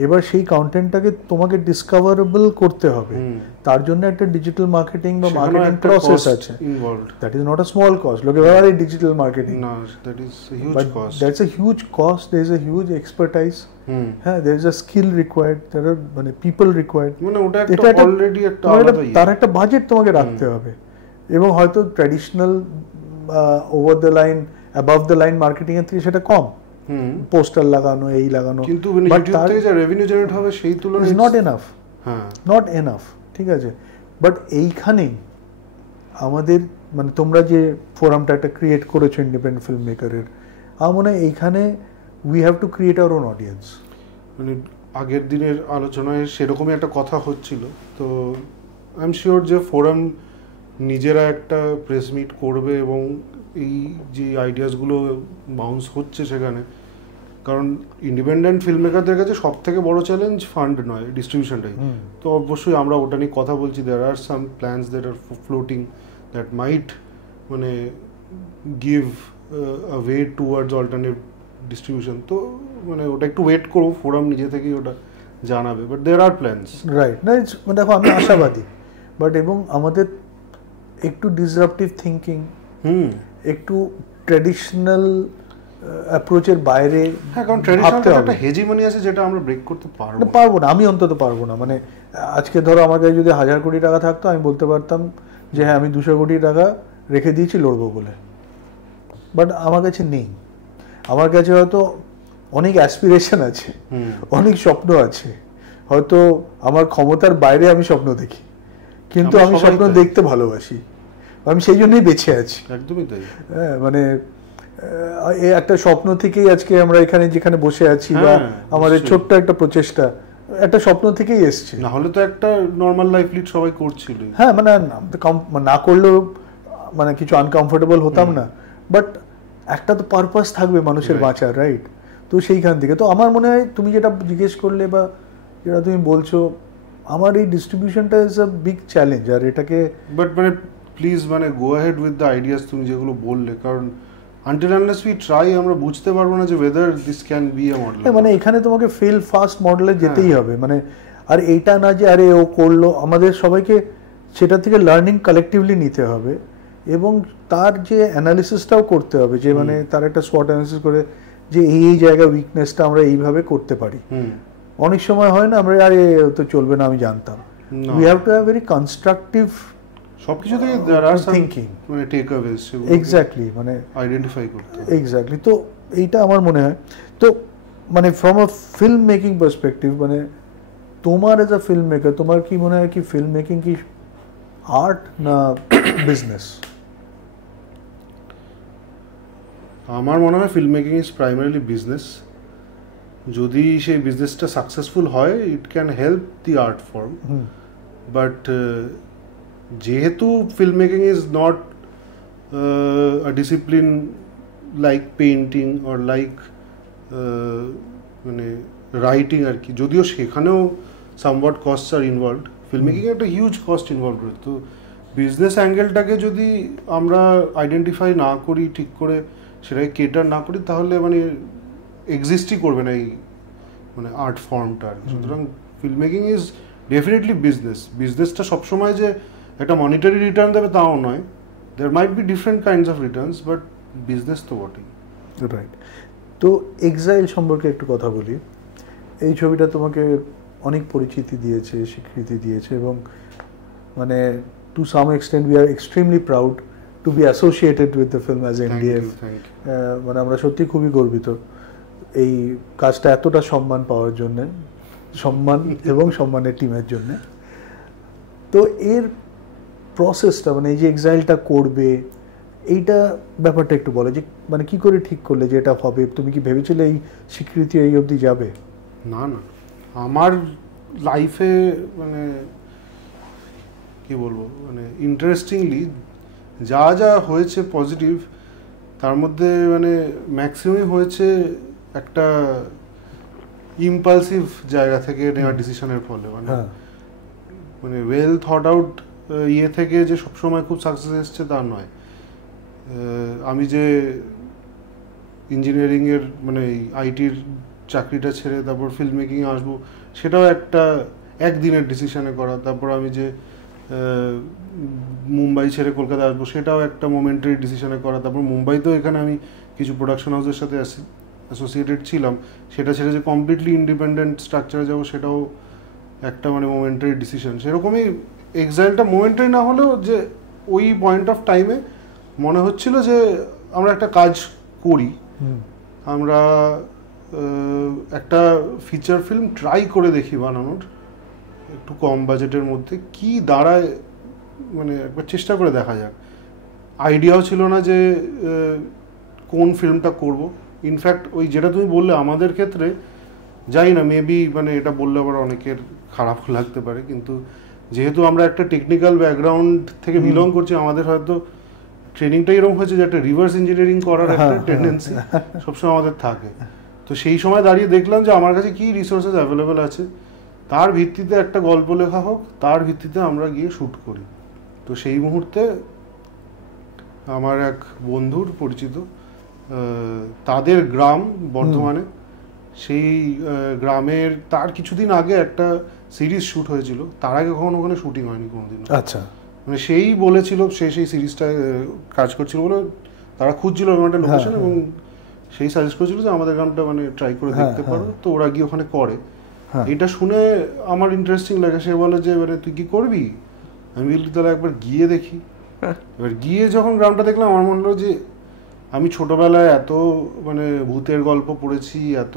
এবার সেই কন্টেন্টটাকে তোমাকে ডিসকভারেবল করতে হবে, তার জন্য একটা ডিজিটাল মার্কেটিং বা মার্কেটিং প্রসেস আছে, that is not a small cost. লোকে ভাবে আরে digital marketing, that is a huge cost, that's a huge cost, there is a huge expertise, হ্যাঁ, there is a skill required, there are মানে people required, মানে ওটা একটা already একটা আলাদা তার একটা বাজেট তোমাকে রাখতে হবে। এবং হয়তো traditional over the line above the line marketing এর থেকে সেটা কম, পোস্টার লাগানো, এই লাগানো, কিন্তু ইউটিউব থেকে যে রেভিনিউ জেনারেট হবে সেই তুলনায় is not enough, not enough, ঠিক আছে। বাট এইখানেই আমাদের মানে তোমরা যে ফোরামটা একটা ক্রিয়েট করেছো ইন্ডিপেন্ডেন্ট ফিল্ম মেকারের, আমার মনে হয় এইখানে we have to create our own audience. মানে আগের দিনের আলোচনায় সেরকমই একটা কথা হচ্ছিল, তো আই এম শিওর যে ফোরাম নিজেরা একটা প্রেস মিট করবে এবং এই যে আইডিয়াসগুলো বাউন্স হচ্ছে সেখানে, কারণ ইন্ডিপেন্ডেন্ট ফিল্ম মেকারদের কাছে সব থেকে বড় চ্যালেঞ্জ ফান্ড নয়, ডিস্ট্রিবিউশনটাই। তো অবশ্যই আমরা ওটা নিয়ে কথা বলছি, there are some plans that are floating that might মানে give a way towards alternative distribution. তো মানে ওটা একটু ওয়েট করো, ফোরাম নিজে থেকেই ওটা জানাবে, but there are plans, right. না দেখো আমি আশাবাদী, বাট এবং আমাদের একটু ডিসরাপটিভ থিঙ্কিং, একটু ট্র্যাডিশনাল অ্যাপ্রোচের বাইরে, হ্যাঁ, কারণ ট্র্যাডিশনাল একটা হেজিমনি আছে যেটা আমরা ব্রেক করতে পারবো না, আমি অন্তত পারবো না। মানে আজকে ধরো আমার কাছে যদি 1000 কোটি টাকা থাকতো, আমি বলতে পারতাম যে হ্যাঁ আমি 200 কোটি টাকা রেখে দিয়েছি লড়বো বলে, বাট আমার কাছে নেই। আমার কাছে হয়তো অনেক অ্যাসপিরেশন আছে, অনেক স্বপ্ন আছে, হয়তো আমার ক্ষমতার বাইরে আমি স্বপ্ন দেখি, কিন্তু আমি স্বপ্ন দেখতে ভালোবাসি, আমি সেই জন্যই বেঁচে আছি। একদমই তাই। হ্যাঁ, মানে একটা স্বপ্ন থেকেই আজকে আমরা এখানে যেখানে বসে আছি, বা আমাদের ছোট্ট একটা প্রচেষ্টা একটা স্বপ্ন থেকেই এসছে, না হলে তো একটা নর্মাল লাইফ লিড সবাই করছিল। হ্যাঁ, মানে না করলেও মানে কিছু আনকমফোর্টেবল হতাম না, বাট একটা তো পারপাস থাকবে মানুষের বাঁচার, রাইট? তো সেইখান থেকে তো আমার মনে হয় তুমি যেটা জিজ্ঞেস করলে বা যেটা তুমি বলছো, আমার এই ডিস্ট্রিবিউশনটা ইজ আ বিগ চ্যালেঞ্জ। আর এটাকে বাট মানে প্লিজ মানে go ahead with the ideas তুমি যেগুলো বললে, কারণ আনটিল আনলেস উই ট্রাই আমরা বুঝতে পারবো না যে whether this can be a model। মানে এখানে তোমাকে ফেল ফাস্ট মডেলে যেতেই হবে, মানে আর এইটা না যে আরে ও করলো, আমাদের সবাইকে সেটা থেকে লার্নিং কালেকটিভলি নিতে হবে এবং তার যে অ্যানালিসিসটাও করতে হবে, যে মানে তার একটা SWOT অ্যানালিসিস করে যে এই জায়গা উইকনেসটা আমরা এইভাবে করতে পারি। অনেক সময় হয় না আমরা আরে তো চলবে না আমি জানতাম, we have to have very constructive সবকিছু থেকে থিংকিং, মানে টেকঅ্যাওয়েজ এক্স্যাক্টলি মানে আইডেন্টিফাই করতে হবে। এক্স্যাক্টলি। তো এইটা আমার মনে হয়। তো মানে from a film making perspective, মানে তোমার এজ আ ফিল্ম মেকার তোমার কি মনে হয় কি ফিল্ম মেকিং কি আর্ট না বিজনেস? আমার মনে হয় film making is primarily business. যদি সেই বিজনেসটা সাকসেসফুল হয় it can help the art form, but যেহেতু film making is not a discipline like painting or like মানে রাইটিং আর কি, যদিও সেখানেও somewhat costs are involved, film making একটা হিউজ কস্ট ইনভলভ রয়েছে। তো বিজনেস অ্যাঙ্গেলটাকে যদি আমরা আইডেন্টিফাই না করি ঠিক করে, সেটাকে কেটার না করি, তাহলে মানে এক্সিস্টই করবে না এই মানে আর্ট ফর্মটা আর কি। সুতরাং film making is definitely business. বিজনেসটা সবসময় যে একটা মনিটারি রিটার্ন দেবে তাও নয়, there might be different kinds of returns, but business তো বটেই। রাইট। তো এক্সাইল সম্পর্কে একটু কথা বলি। এই ছবিটা তোমাকে অনেক পরিচিতি দিয়েছে, স্বীকৃতি দিয়েছে, এবং মানে to some extent we are extremely proud to be associated with the film as NDF. মানে আমরা সত্যি খুবই গর্বিত এই কাজটা এতটা সম্মান পাওয়ার জন্যে, সম্মান এবং সম্মানের টিমের জন্যে। তো এর প্রসেসটা মানে এই যে এক্সাইলটা করবে, এইটা ব্যাপারটা একটু বলো, যে মানে কি করে ঠিক করলে যে এটা হবে? তুমি কি ভেবেছিলে এই স্বীকৃতি এই অবধি যাবে? না না, আমার লাইফে মানে কি বলবো, মানে ইন্টারেস্টিংলি যা যা হয়েছে পজিটিভ, তার মধ্যে মানে ম্যাক্সিমামই হয়েছে একটা ইম্পালসিভ জায়গা থেকে নেওয়া ডিসিশনের ফলে। মানে ওয়েল থট আউট ইয়ে থেকে যে সবসময় খুব সাকসেস এসছে তা নয়। আমি যে ইঞ্জিনিয়ারিংয়ের মানে আইটির চাকরিটা ছেড়ে তারপর ফিল্ম মেকিংয়ে আসবো, সেটাও একটা একদিনের ডিসিশনে করা। তারপর আমি যে মুম্বাই ছেড়ে কলকাতা আসবো, সেটাও একটা মোমেন্টারি ডিসিশনে করা। তারপর মুম্বাইতেও এখানে আমি কিছু প্রোডাকশন হাউসের সাথে অ্যাসোসিয়েটেড ছিলাম, সেটা ছেড়ে যে কমপ্লিটলি ইন্ডিপেন্ডেন্ট স্ট্রাকচারে যাবো, সেটাও একটা মানে মোমেন্টারি ডিসিশন। সেরকমই এক্সাইলটা মোমেন্টারি না হলেও যে ওই পয়েন্ট অফ টাইমে মনে হচ্ছিল যে আমরা একটা কাজ করি, আমরা একটা ফিচার ফিল্ম ট্রাই করে দেখি বানানোর, একটু কম বাজেটের মধ্যে কি দাঁড়ায়, মানে একবার চেষ্টা করে দেখা যাক। আইডিয়াও ছিল না যে কোন ফিল্মটা করব। ইনফ্যাক্ট ওই যেটা তুমি বললে আমাদের ক্ষেত্রে, জানি না মেবি মানে এটা বললে আবার অনেকের খারাপ লাগতে পারে, কিন্তু যেহেতু আমরা একটা টেকনিক্যাল ব্যাকগ্রাউন্ড থেকে বিলং করছি, আমাদের হয়তো ট্রেনিংটা এরকম হয়েছে যে একটা রিভার্স ইঞ্জিনিয়ারিং করার একটা টেন্ডেন্সি সবসময় আমাদের থাকে। তো সেই সময় দাঁড়িয়ে দেখলাম যে আমার কাছে কি রিসোর্সেস অ্যাভেলেবেল আছে, তার ভিত্তিতে একটা গল্প লেখা হোক, তার ভিত্তিতে আমরা গিয়ে শ্যুট করি। তো সেই মুহূর্তে আমার এক বন্ধুর পরিচিত, তাদের গ্রাম বর্ধমানে, সেই গ্রামের তার কিছুদিন আগে একটা সিরিজ শ্যুট হয়েছিল, তার আগে কখনো ওখানে শুটিং হয়নি কোনোদিন। আচ্ছা, মানে সেই বলেছিল, সেই সিরিজটায় কাজ করছিল বলে তারা খুঁজছিল একটা লোকেশন, এবং সেই সাজেস্ট করেছিল যে আমাদের গ্রামটা মানে ট্রাই করে দেখতে পারো। তো ওরা গিয়ে ওখানে করে। এটা শুনে আমার ইন্টারেস্টিং লাগে। সে বলে যে মানে তুই কি করবি? আমি বলি তাহলে একবার গিয়ে দেখি। এবার গিয়ে যখন গ্রামটা দেখলাম, আমার মনে হলো যে আমি ছোটবেলায় এত মানে ভূতের গল্প পড়েছি, এত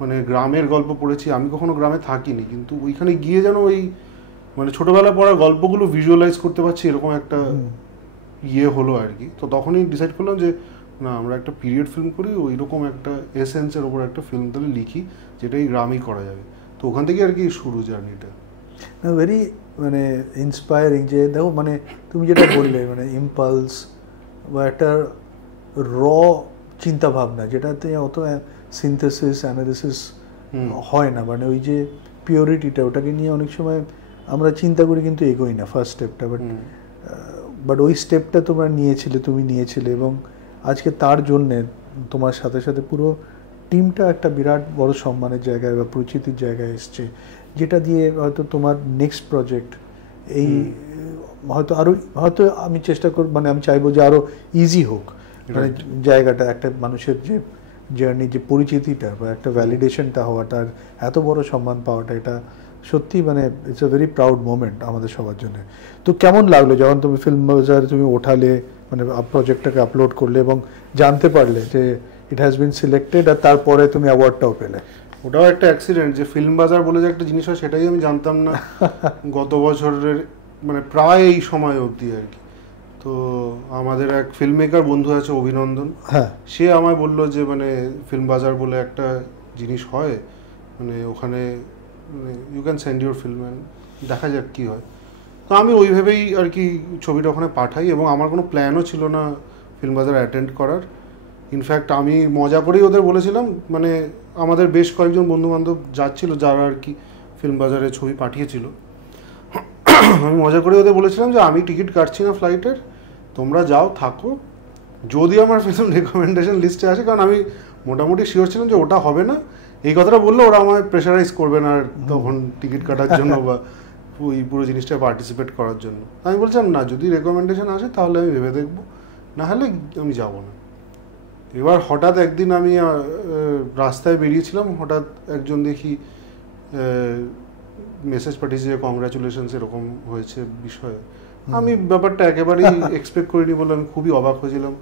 মানে গ্রামের গল্প পড়েছি, আমি কখনো গ্রামে থাকিনি, কিন্তু ওইখানে গিয়ে যেন ওই মানে ছোটবেলায় পড়া গল্পগুলো ভিজুয়ালাইজ করতে পারছি, এরকম একটা ইয়ে হলো আর কি। তো তখনই ডিসাইড করলাম যে না, আমরা একটা পিরিয়ড ফিল্ম করি, ওই রকম একটা এসেন্সের ওপর একটা ফিল্ম তাহলে লিখি, যেটাই গ্রামেই করা যাবে। তো ওখান থেকে আর কি শুরু জার্নিটা। ভেরি মানে ইন্সপায়ারিং। যে দেখো মানে তুমি যেটা বললে মানে ইম্পালস বা একটা র চিন্তা ভাবনা, যেটাতে অত সিনথেসিস অ্যানালিসিস হয় না, মানে ওই যে পিওরিটিটা, ওটাকে নিয়ে অনেক সময় আমরা চিন্তা করি কিন্তু এগোই না ফার্স্ট স্টেপটা। বাট ওই স্টেপটা তুমি নিয়েছিলে, এবং আজকে তার জন্যে তোমার সাথে সাথে পুরো টিমটা একটা বিরাট বড় সম্মানের জায়গায় বা পরিচিতির জায়গায় এসছে, যেটা দিয়ে হয়তো তোমার নেক্সট প্রজেক্ট এই হয়তো আমি চেষ্টা করব, মানে আমি চাইবো যে আরও ইজি হোক, মানে জায়গাটা একটা মানুষের যে জার্নি, যে পরিচিতিটা বা একটা ভ্যালিডেশনটা হওয়াটা, এত বড় সম্মান পাওয়াটা, এটা সত্যি মানে it's a very proud moment আমাদের সবার জন্য। তো কেমন লাগলো যখন তুমি ফিল্ম বাজারে তুমি ওঠালে, মানে প্রজেক্টটাকে আপলোড করলে এবং জানতে পারলে যে ইট হ্যাজ বিন সিলেক্টেড, আর তারপরে তুমি অ্যাওয়ার্ডটাও পেলে? ওটাও একটা অ্যাক্সিডেন্ট যে ফিল্ম বাজার বলে যে একটা জিনিস হয়, সেটাই আমি জানতাম না গত বছরের মানে প্রায় এই সময় অবধি আর কি। তো আমাদের এক ফিল্ম মেকার বন্ধু আছে অভিনন্দন, সে আমায় বললো যে মানে ফিল্ম বাজার বলে একটা জিনিস হয়, মানে ওখানে you can send your film, দেখা যাক কী হয়। তো আমি ওইভাবেই আর কি ছবিটা ওখানে পাঠাই, এবং আমার কোনো প্ল্যানও ছিল না ফিল্ম বাজার অ্যাটেন্ড করার। ইনফ্যাক্ট আমি মজা করেই ওদের বলেছিলাম, মানে আমাদের বেশ কয়েকজন বন্ধুবান্ধব যাচ্ছিল যারা আর কি ফিল্ম বাজারে ছবি পাঠিয়েছিল, আমি মজা করে ওদের বলেছিলাম যে আমি টিকিট কাটছি না ফ্লাইটের, তোমরা যাও থাকো, যদি আমার ফিল্ম রেকমেন্ডেশন লিস্টে আসে, কারণ আমি মোটামুটি শিওর ছিলাম যে ওটা হবে না। এই কথাটা বললে ওরা আমায় প্রেশারাইজ করবে না আর তখন টিকিট কাটার জন্য বা ওই পুরো জিনিসটা পার্টিসিপেট করার জন্য। আমি বলছিলাম না, যদি রেকমেন্ডেশন আসে তাহলে আমি ভেবে দেখবো, না হলে আমি যাব না। এবার হঠাৎ একদিন আমি রাস্তায় বেরিয়েছিলাম, হঠাৎ একজন দেখি মেসেজ পাঠিয়েছে যে কংগ্রাচুলেশনস এরকম হয়েছে বিষয়ে। আমি ব্যাপারটা একেবারেই এক্সপেক্ট করিনি বলে আমি খুবই অবাক হয়েছিলাম।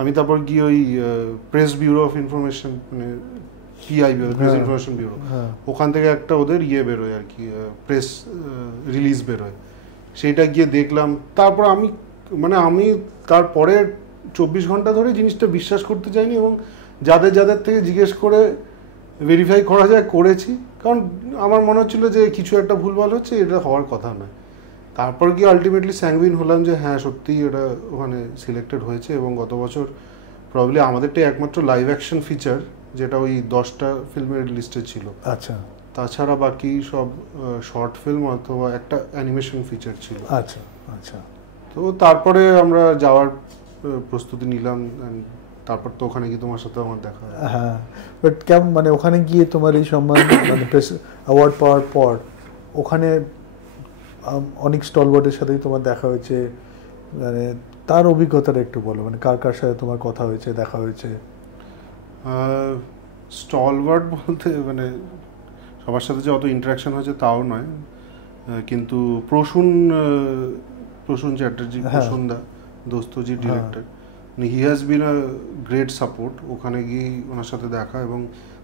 আমি তারপর গিয়ে ওই প্রেস ব্যুরো অফ ইনফরমেশন, মানে পিআই প্রেস ইনফরমেশন ব্যুরো, ওখান থেকে একটা ওদের ইয়ে বেরোয় আর কি, প্রেস রিলিজ বেরোয়, সেইটা গিয়ে দেখলাম। তারপর আমি তারপরে 24 ঘন্টা ধরে জিনিসটা বিশ্বাস করতে চাইনি, এবং যাদের থেকে জিজ্ঞেস করে ভেরিফাই করা যায় করেছি, কারণ আমার মনে হচ্ছিল যে কিছু একটা ভুলভাল হচ্ছে, এটা হওয়ার কথা নয়। তারপর গিয়ে আলটিমেটলি স্যাংভিন হলাম যে হ্যাঁ সত্যিই এটা ওখানে সিলেক্টেড হয়েছে, এবং গত বছর প্রবলি আমাদেরটাই একমাত্র লাইভ অ্যাকশন ফিচার যেটা ওই 10টা ফিল্মের লিস্টে ছিল। আচ্ছা, তাছাড়া বাকি সব শর্ট ফিল্ম অথবা একটা অ্যানিমেশন ফিচার ছিল। আচ্ছা আচ্ছা। তো তারপরে আমরা যাওয়ার প্রস্তুতি নিলাম, তারপর তো ওখানে গিয়ে তোমার সাথে আমার দেখা হয়। হ্যাঁ, বাট কেমন মানে ওখানে গিয়ে তোমার এই সম্মান মানে অ্যাওয়ার্ড পাওয়ার পর ওখানে অনেক স্টলওয়ার্ডের সাথেই তোমার দেখা হয়েছে, মানে তার অভিজ্ঞতাটা একটু বলো, মানে কার কার সাথে তোমার কথা হয়েছে, দেখা হয়েছে? স্টলওয়ার্ড বলতে মানে সবার সাথে যে অত ইন্টারাকশন হয়েছে তাও নয়, কিন্তু প্রসূন চ্যাটার্জি, প্রসূনদা Dostojee director, he has been a great support. ওখানে গিয়ে ওনার সাথে দেখা, এবং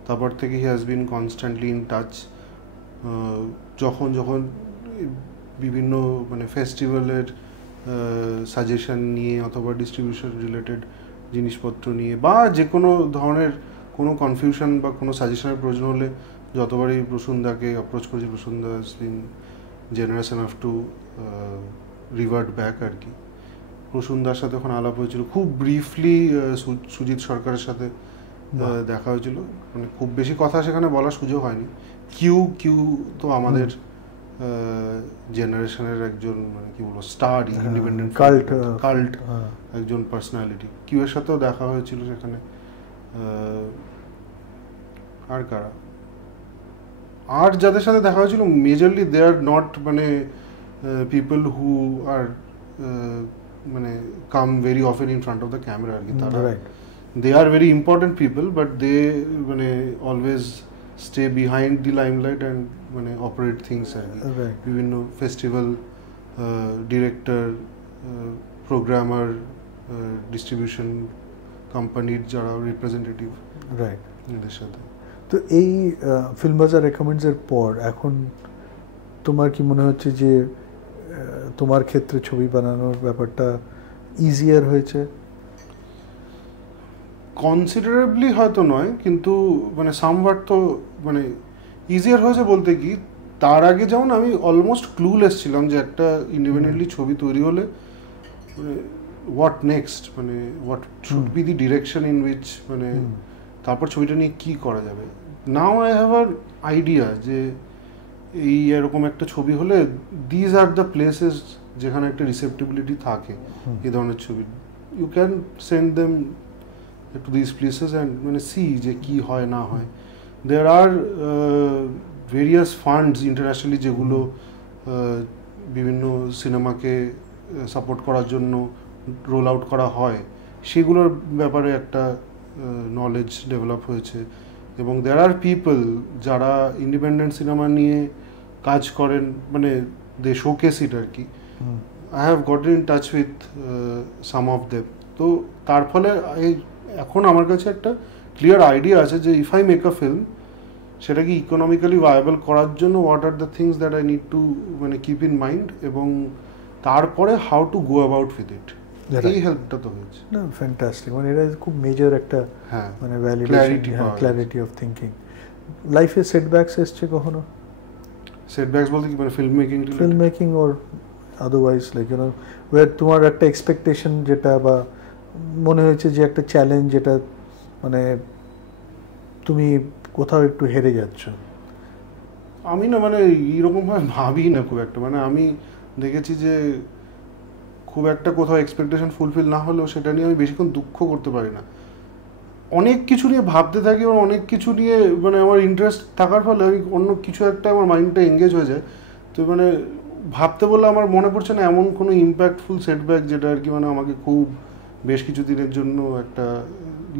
তারপর থেকে he has been constantly in touch. যখন যখন বিভিন্ন মানে ফেস্টিভ্যালের সাজেশন নিয়ে অথবা ডিস্ট্রিবিউশন রিলেটেড জিনিসপত্র নিয়ে বা যে কোনো ধরনের কোনো কনফিউশন বা কোনো সাজেশনের প্রয়োজন হলে যতবারই প্রসূনদাকে অ্যাপ্রোচ করেছি, প্রসূনদা has been generous enough to revert back আর কি। প্রসূনদার সাথে ওখানে আলাপ হয়েছিল খুব ব্রিফলি, সুজিত সরকারের সাথে দেখা হয়েছিল, মানে খুব বেশি কথা সেখানে বলার সুযোগ হয়নি। কিউ তো আমাদের জেনারেশনের একজন মানে কি বলবো স্টার, ইন্ডিপেন্ডেন্ট কাল্ট একজন পার্সোনালিটি। কিউ এর সাথেও দেখা হয়েছিল সেখানে। আর কারা, আর যাদের সাথে দেখা হয়েছিল মেজরলি দে আর নট মানে পিপল হু আর মানে come very often in front of the camera আর কি। তারা they are very important people, but they মানে always stay behind the limelight and মানে অপারেট থিংস আর কি। বিভিন্ন ফেস্টিভ্যাল ডিরেক্টর, প্রোগ্রামার, ডিস্ট্রিবিউশন কোম্পানির যারা রিপ্রেজেন্টেটিভ, রাইট, এদের সাথে। তো এই ফিল্মবাজার রেকমেন্ডসের পর এখন তোমার কি মনে হচ্ছে যে তোমার ক্ষেত্রে ছবি বানানোর ব্যাপারটা ইজিয়ার হয়েছে? কনসিডারেবলি হয়তো নয়, কিন্তু মানে সামওয়াট তো মানে ইজিয়ার হয়েছে বলতে কি, তার আগে যেমন আমি অলমোস্ট ক্লুলেস ছিলাম যে একটা ইন্ডিপেন্ডেন্টলি ছবি তৈরি হলে মানে হোয়াট নেক্সট, মানে what should be the direction in which, মানে তারপর ছবিটা নিয়ে কী করা যাবে। নাও আই হ্যাভ আর আইডিয়া যে এই এরকম একটা ছবি হলে দিজ আর দ্য প্লেসেস যেখানে একটা রিসেপ্টিবিলিটি থাকে এই ধরনের ছবি। You can send them to this places and মানে সি যে কী হয় না হয়। There are various funds internationally যেগুলো বিভিন্ন সিনেমাকে সাপোর্ট করার জন্য রোল আউট করা হয়, সেগুলোর ব্যাপারে একটা নলেজ ডেভেলপ হয়েছে। এবং দেয়ার আর পিপল যারা ইন্ডিপেন্ডেন্ট সিনেমা নিয়ে কাজ করেন, মানে দে শোকেস ইট আর কি। I have got in touch with some of them. তো তার ফলে এখন আমার কাছে একটা ক্লিয়ার আইডিয়া আছে যে if I make a film, সেটাকে ইকোনমিক্যালি ভায়াবল করার জন্য what are the things that I need to মানে কিপ ইন মাইন্ড, এবং তারপরে how to go about with it. এই হেল্পটা তো হয়েছে। না, ফ্যান্টাস্টিক, মানে এটা খুব মেজর একটা মানে ক্ল্যারিটি অফ থিঙ্কিং। লাইফে সেটব্যাকস এসছে কখনো? সেটব্যাকস বলতে কি, মানে film making or otherwise, like you know, or তোমার একটা এক্সপেকটেশন যেটা বা মনে হয়েছে যে একটা চ্যালেঞ্জ যেটা মানে তুমি কোথাও একটু হেরে যাচ্ছ? আমি না মানে এইরকমভাবে ভাবি না খুব একটা, মানে আমি দেখেছি যে খুব একটা কোথাও এক্সপেকটেশন ফুলফিল না হলেও সেটা নিয়ে আমি বেশিক্ষণ দুঃখ করতে পারি না। অনেক কিছু নিয়ে ভাবতে থাকি, এবং অনেক কিছু নিয়ে মানে আমার ইন্টারেস্ট থাকার ফলে আমি অন্য কিছু একটা আমার মাইন্ডটা এঙ্গেজ হয়ে যায়। তো মানে ভাবতে বললে আমার মনে পড়ছে না এমন কোনো ইম্প্যাক্টফুল সেটব্যাক যেটা আর কি মানে আমাকে খুব বেশ কিছু দিনের জন্য একটা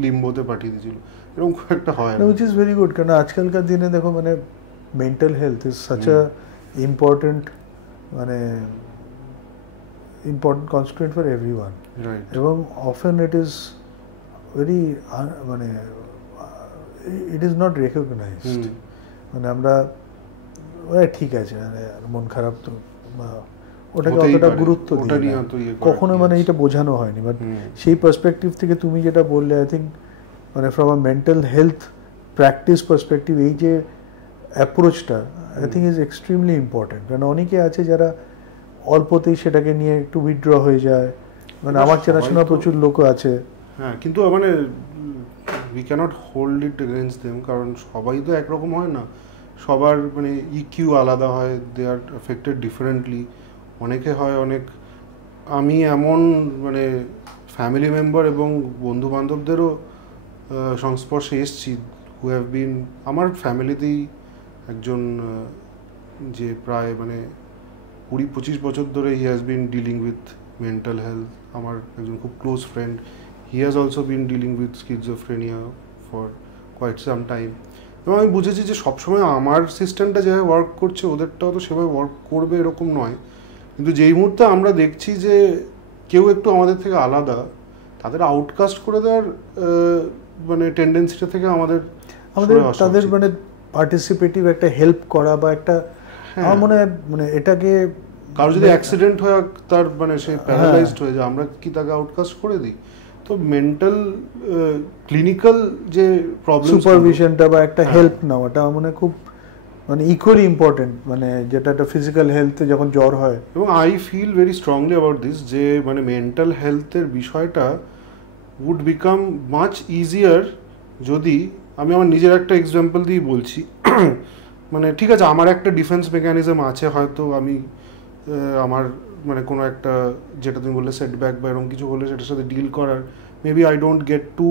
লিম্বোতে পাঠিয়ে দিয়েছিল। এরকম খুব একটা হয় না, উইচ ইজ ভেরি গুড। কারণ আজকালকার দিনে দেখো মানে mental health is such a important মানে important constituent for everyone, right. এবং অফেন ইট ইজ ভেরি মানে ইট ইজ নট রেকগনাইজড। মানে আমরা ঠিক আছে মন খারাপ তো ওটাকে অতটা গুরুত্ব দিই না কখনো, মানে এটা বোঝানো হয়নি। বাট সেই পার্সপেক্টিভ থেকে তুমি যেটা বললে, আই থিঙ্ক মানে from a mental health practice perspective এই যে অ্যাপ্রোচটা I think is extremely important. কারণ অনেকে আছে যারা অল্পতেই সেটাকে নিয়ে একটু উইথড্র হয়ে যায়, মানে আমার চেনাশোনা প্রচুর লোক আছে। হ্যাঁ, কিন্তু মানে we can't hold it against them, কারণ সবাই তো একরকম হয় না, সবার মানে ইকিউ আলাদা হয়, দে আর এফেক্টেড ডিফারেন্টলি। অনেকে হয় অনেক, আমি এমন মানে ফ্যামিলি মেম্বার এবং বন্ধু বান্ধবদেরও সংস্পর্শে এসেছি, হু হ্যাভ বিন, আমার ফ্যামিলিতেই একজন যে প্রায় মানে 20-25 বছর ধরে he has been dealing with mental health, আমার একজন খুব close friend, he has also been dealing with schizophrenia for quite some time. এবং আমি বুঝেছি যে সবসময় আমার সিস্টেমটা যেভাবে ওয়ার্ক করছে ওদেরটাও তো সেভাবে ওয়ার্ক করবে এরকম নয়, কিন্তু যেই মুহূর্তে আমরা দেখছি যে কেউ একটু আমাদের থেকে আলাদা, তাদের আউটকাস্ট করে দেওয়ার মানে টেন্ডেন্সিটা থেকে আমাদের তাদের মানে পার্টিসিপেটিভ একটা হেল্প করা বা একটা, আমার মনে হয় মানে এটাকে কারো যদি অ্যাক্সিডেন্ট হয় তার মানে সে প্যারালাইজড হয়ে যায়, আমরা কি তাকে আউটকাস্ট করে দিই? তো মেন্টাল ক্লিনিক্যাল যে প্রবলেম, সুপারভিশনটা বা একটা হেল্প নেওয়াটা মানে খুব মানে ইকুয়ালি ইম্পর্টেন্ট, মানে যেটা একটা ফিজিক্যাল হেলথে যখন জ্বর হয়। এবং I feel very strongly about this যে মানে মেন্টাল হেলথের বিষয়টা উড বিকাম মাচ ইজিয়ার যদি, আমি আমার নিজের একটা এক্সাম্পল দিয়ে বলছি, মানে ঠিক আছে আমার একটা ডিফেন্স মেকানিজম আছে, হয়তো আমি আমার মানে কোনো একটা, যেটা তুমি বললে সেটব্যাক বা এরকম কিছু হলে সেটার সাথে ডিল করার, maybe I don't get to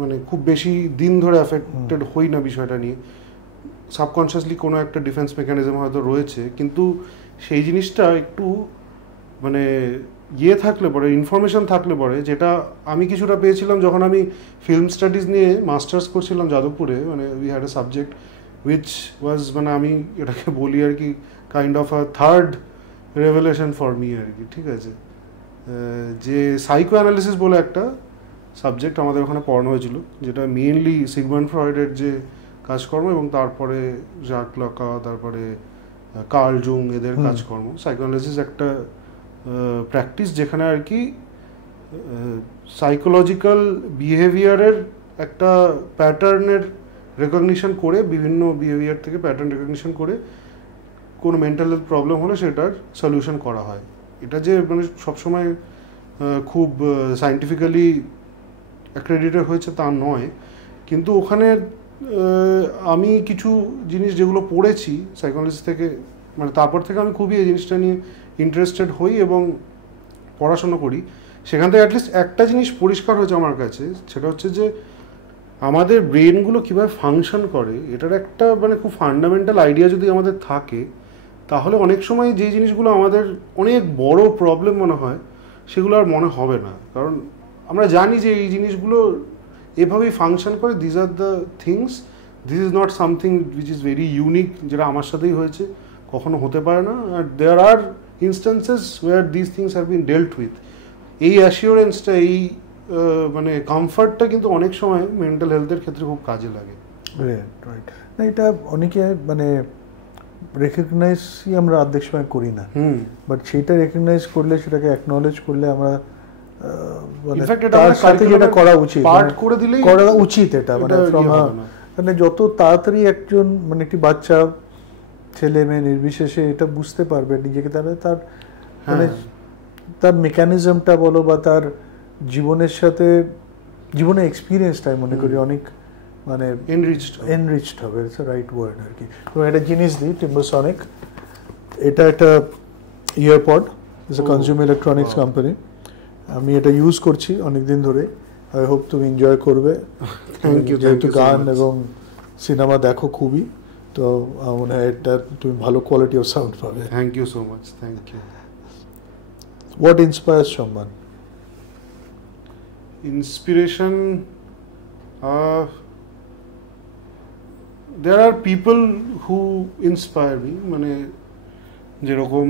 মানে খুব বেশি দিন ধরে অ্যাফেক্টেড হই না বিষয়টা নিয়ে, সাবকনশিয়াসলি কোনো একটা ডিফেন্স মেকানিজম হয়তো রয়েছে, কিন্তু সেই জিনিসটা একটু মানে ইয়ে থাকলে পরে, ইনফরমেশন থাকলে পরে, যেটা আমি কিছুটা পেয়েছিলাম যখন আমি ফিল্ম স্টাডিজ নিয়ে মাস্টার্স করছিলাম যাদবপুরে, মানে we had a subject which was, মানে আমি এটাকে বলি আর কি kind of a third revelation for me আর কি, ঠিক আছে, যে সাইকো অ্যানালিসিস বলে একটা সাবজেক্ট আমাদের ওখানে পড়ানো হয়েছিল, যেটা মেইনলি সিগমন্ড ফ্রয়েডের যে কাজকর্ম এবং তারপরে জাক লাকা, তারপরে কার্ল জুং, এদের কাজকর্ম। সাইকোঅ্যানালিসিস একটা প্র্যাকটিস যেখানে আর কি সাইকোলজিক্যাল বিহেভিয়ারের একটা প্যাটার্নের রেকগনিশন করে, বিভিন্ন বিহেভিয়ার থেকে প্যাটার্ন রেকগনিশন করে কোনো মেন্টাল হেলথ প্রবলেম হলে সেটার সলিউশন করা হয়। এটা যে মানে সবসময় খুব সায়েন্টিফিক্যালি অ্যাক্রেডিটেড হয়েছে তা নয়, কিন্তু ওখানে আমি কিছু জিনিস যেগুলো পড়েছি সাইকোলজি থেকে, মানে তারপর থেকে আমি খুবই এই জিনিসটা নিয়ে ইন্টারেস্টেড হই এবং পড়াশোনা করি। সেখান থেকে অ্যাটলিস্ট একটা জিনিস পরিষ্কার হয়েছে আমার কাছে, সেটা হচ্ছে যে আমাদের ব্রেনগুলো কীভাবে ফাংশন করে এটার একটা মানে খুব ফান্ডামেন্টাল আইডিয়া যদি আমাদের থাকে, তাহলে অনেক সময় যে জিনিসগুলো আমাদের অনেক বড় প্রবলেম মনে হয় সেগুলো আর মনে হবে না, কারণ আমরা জানি যে এই জিনিসগুলো এভাবেই ফাংশন করে, this are the things, this is not something which is very unique, যেটা আমার সাথেই হয়েছে, কখনো হতে পারে না, আর there are instances where this things have been dealt with. এই অ্যাসিওরেন্সটা, এই মানে কমফর্টটা কিন্তু অনেক সময় মেন্টাল হেলথের ক্ষেত্রে খুব কাজে লাগে। রাইট, না এটা অনেকে মানে রেকগনাইজই আমরা অর্ধেক সময় করি না, বাট সেটা রেকগনাইজ করলে, সেটাকে অ্যাকনলেজ করলে আমরা তার সাথে যেটা করা উচিত, করা উচিত এটা মানে মানে যত তাড়াতাড়ি একজন মানে একটি বাচ্চা, ছেলে মেয়ে নির্বিশেষে এটা বুঝতে পারবে নিজেকে, তার মানে তার মেকানিজমটা বলো বা তার জীবনের সাথে জীবনের এক্সপিরিয়েন্সটাই মনে করি অনেক মানে এনরিচড হবে, ইটস আ রাইট ওয়ার্ড আর কি। তো একটা জিনিস দিই, টিম্বাসনিক, এটা একটা EarPod, it's a consumer electronics company, আমি এটা ইউজ করছি অনেকদিন ধরে, আই হোপ তুমি এনজয় করবে। যেহেতু গান এবং সিনেমা দেখো খুবই, তো মনে হয় এটা তুমি ভালো কোয়ালিটি অফ সাউন্ড পাবে। Thank you so much, thank you. What inspires someone? Inspiration, there are people who inspire me, মানে যেরকম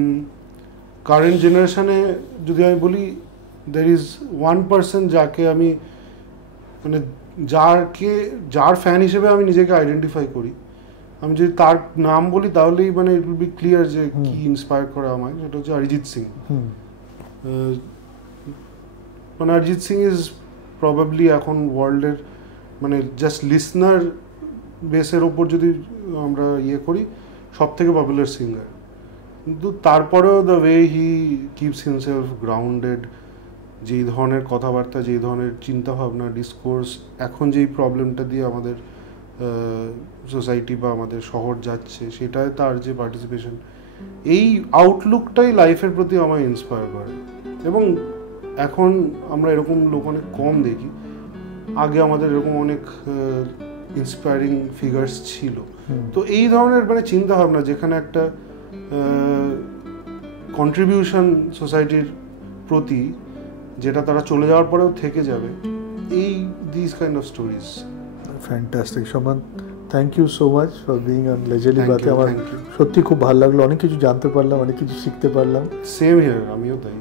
কারেন্ট জেনারেশনে যদি আমি বলি, there is one person যাকে আমি মানে যার ফ্যান হিসেবে আমি নিজেকে আইডেন্টিফাই করি, আমি যদি তার নাম বলি তাহলেই মানে ইট উইল বি ক্লিয়ার যে কি ইন্সপায়ার করে আমায়, সেটা হচ্ছে অরিজিৎ সিং। মানে অরিজিৎ সিং ইজ প্রবাবলি এখন ওয়ার্ল্ডের মানে জাস্ট লিসনার বেসের ওপর যদি আমরা ইয়ে করি, সব থেকে পপুলার সিঙ্গার, কিন্তু তারপরেও the way he keeps himself grounded, যেই ধরনের কথাবার্তা, যেই ধরনের চিন্তাভাবনা, ডিসকোর্স, এখন যেই প্রবলেমটা দিয়ে আমাদের সোসাইটি বা আমাদের শহর যাচ্ছে, সেটায় তার যে পার্টিসিপেশন, এই আউটলুকটাই লাইফের প্রতি আমায় ইন্সপায়ার করে। এবং এখন আমরা এরকম লোক অনেক কম দেখি। আগে আমাদের এরকম অনেক ইন্সপায়ারিং ফিগার্স ছিল। তো এই ধরনের মানে চিন্তা ভাবনা, যেখানে একটা কন্ট্রিবিউশন সোসাইটির প্রতি, যেটা তারা চলে যাওয়ার পরেও থেকে যাবে, এই this kind of stories. Fantastic সমান, thank you so much for being on লেজারলি বাতে। আমার thank you. সত্যি খুব ভালো লাগলো, অনেক কিছু জানতে পারলাম, অনেক কিছু শিখতে পারলাম। সেম হিয়ার, আমিও তাই।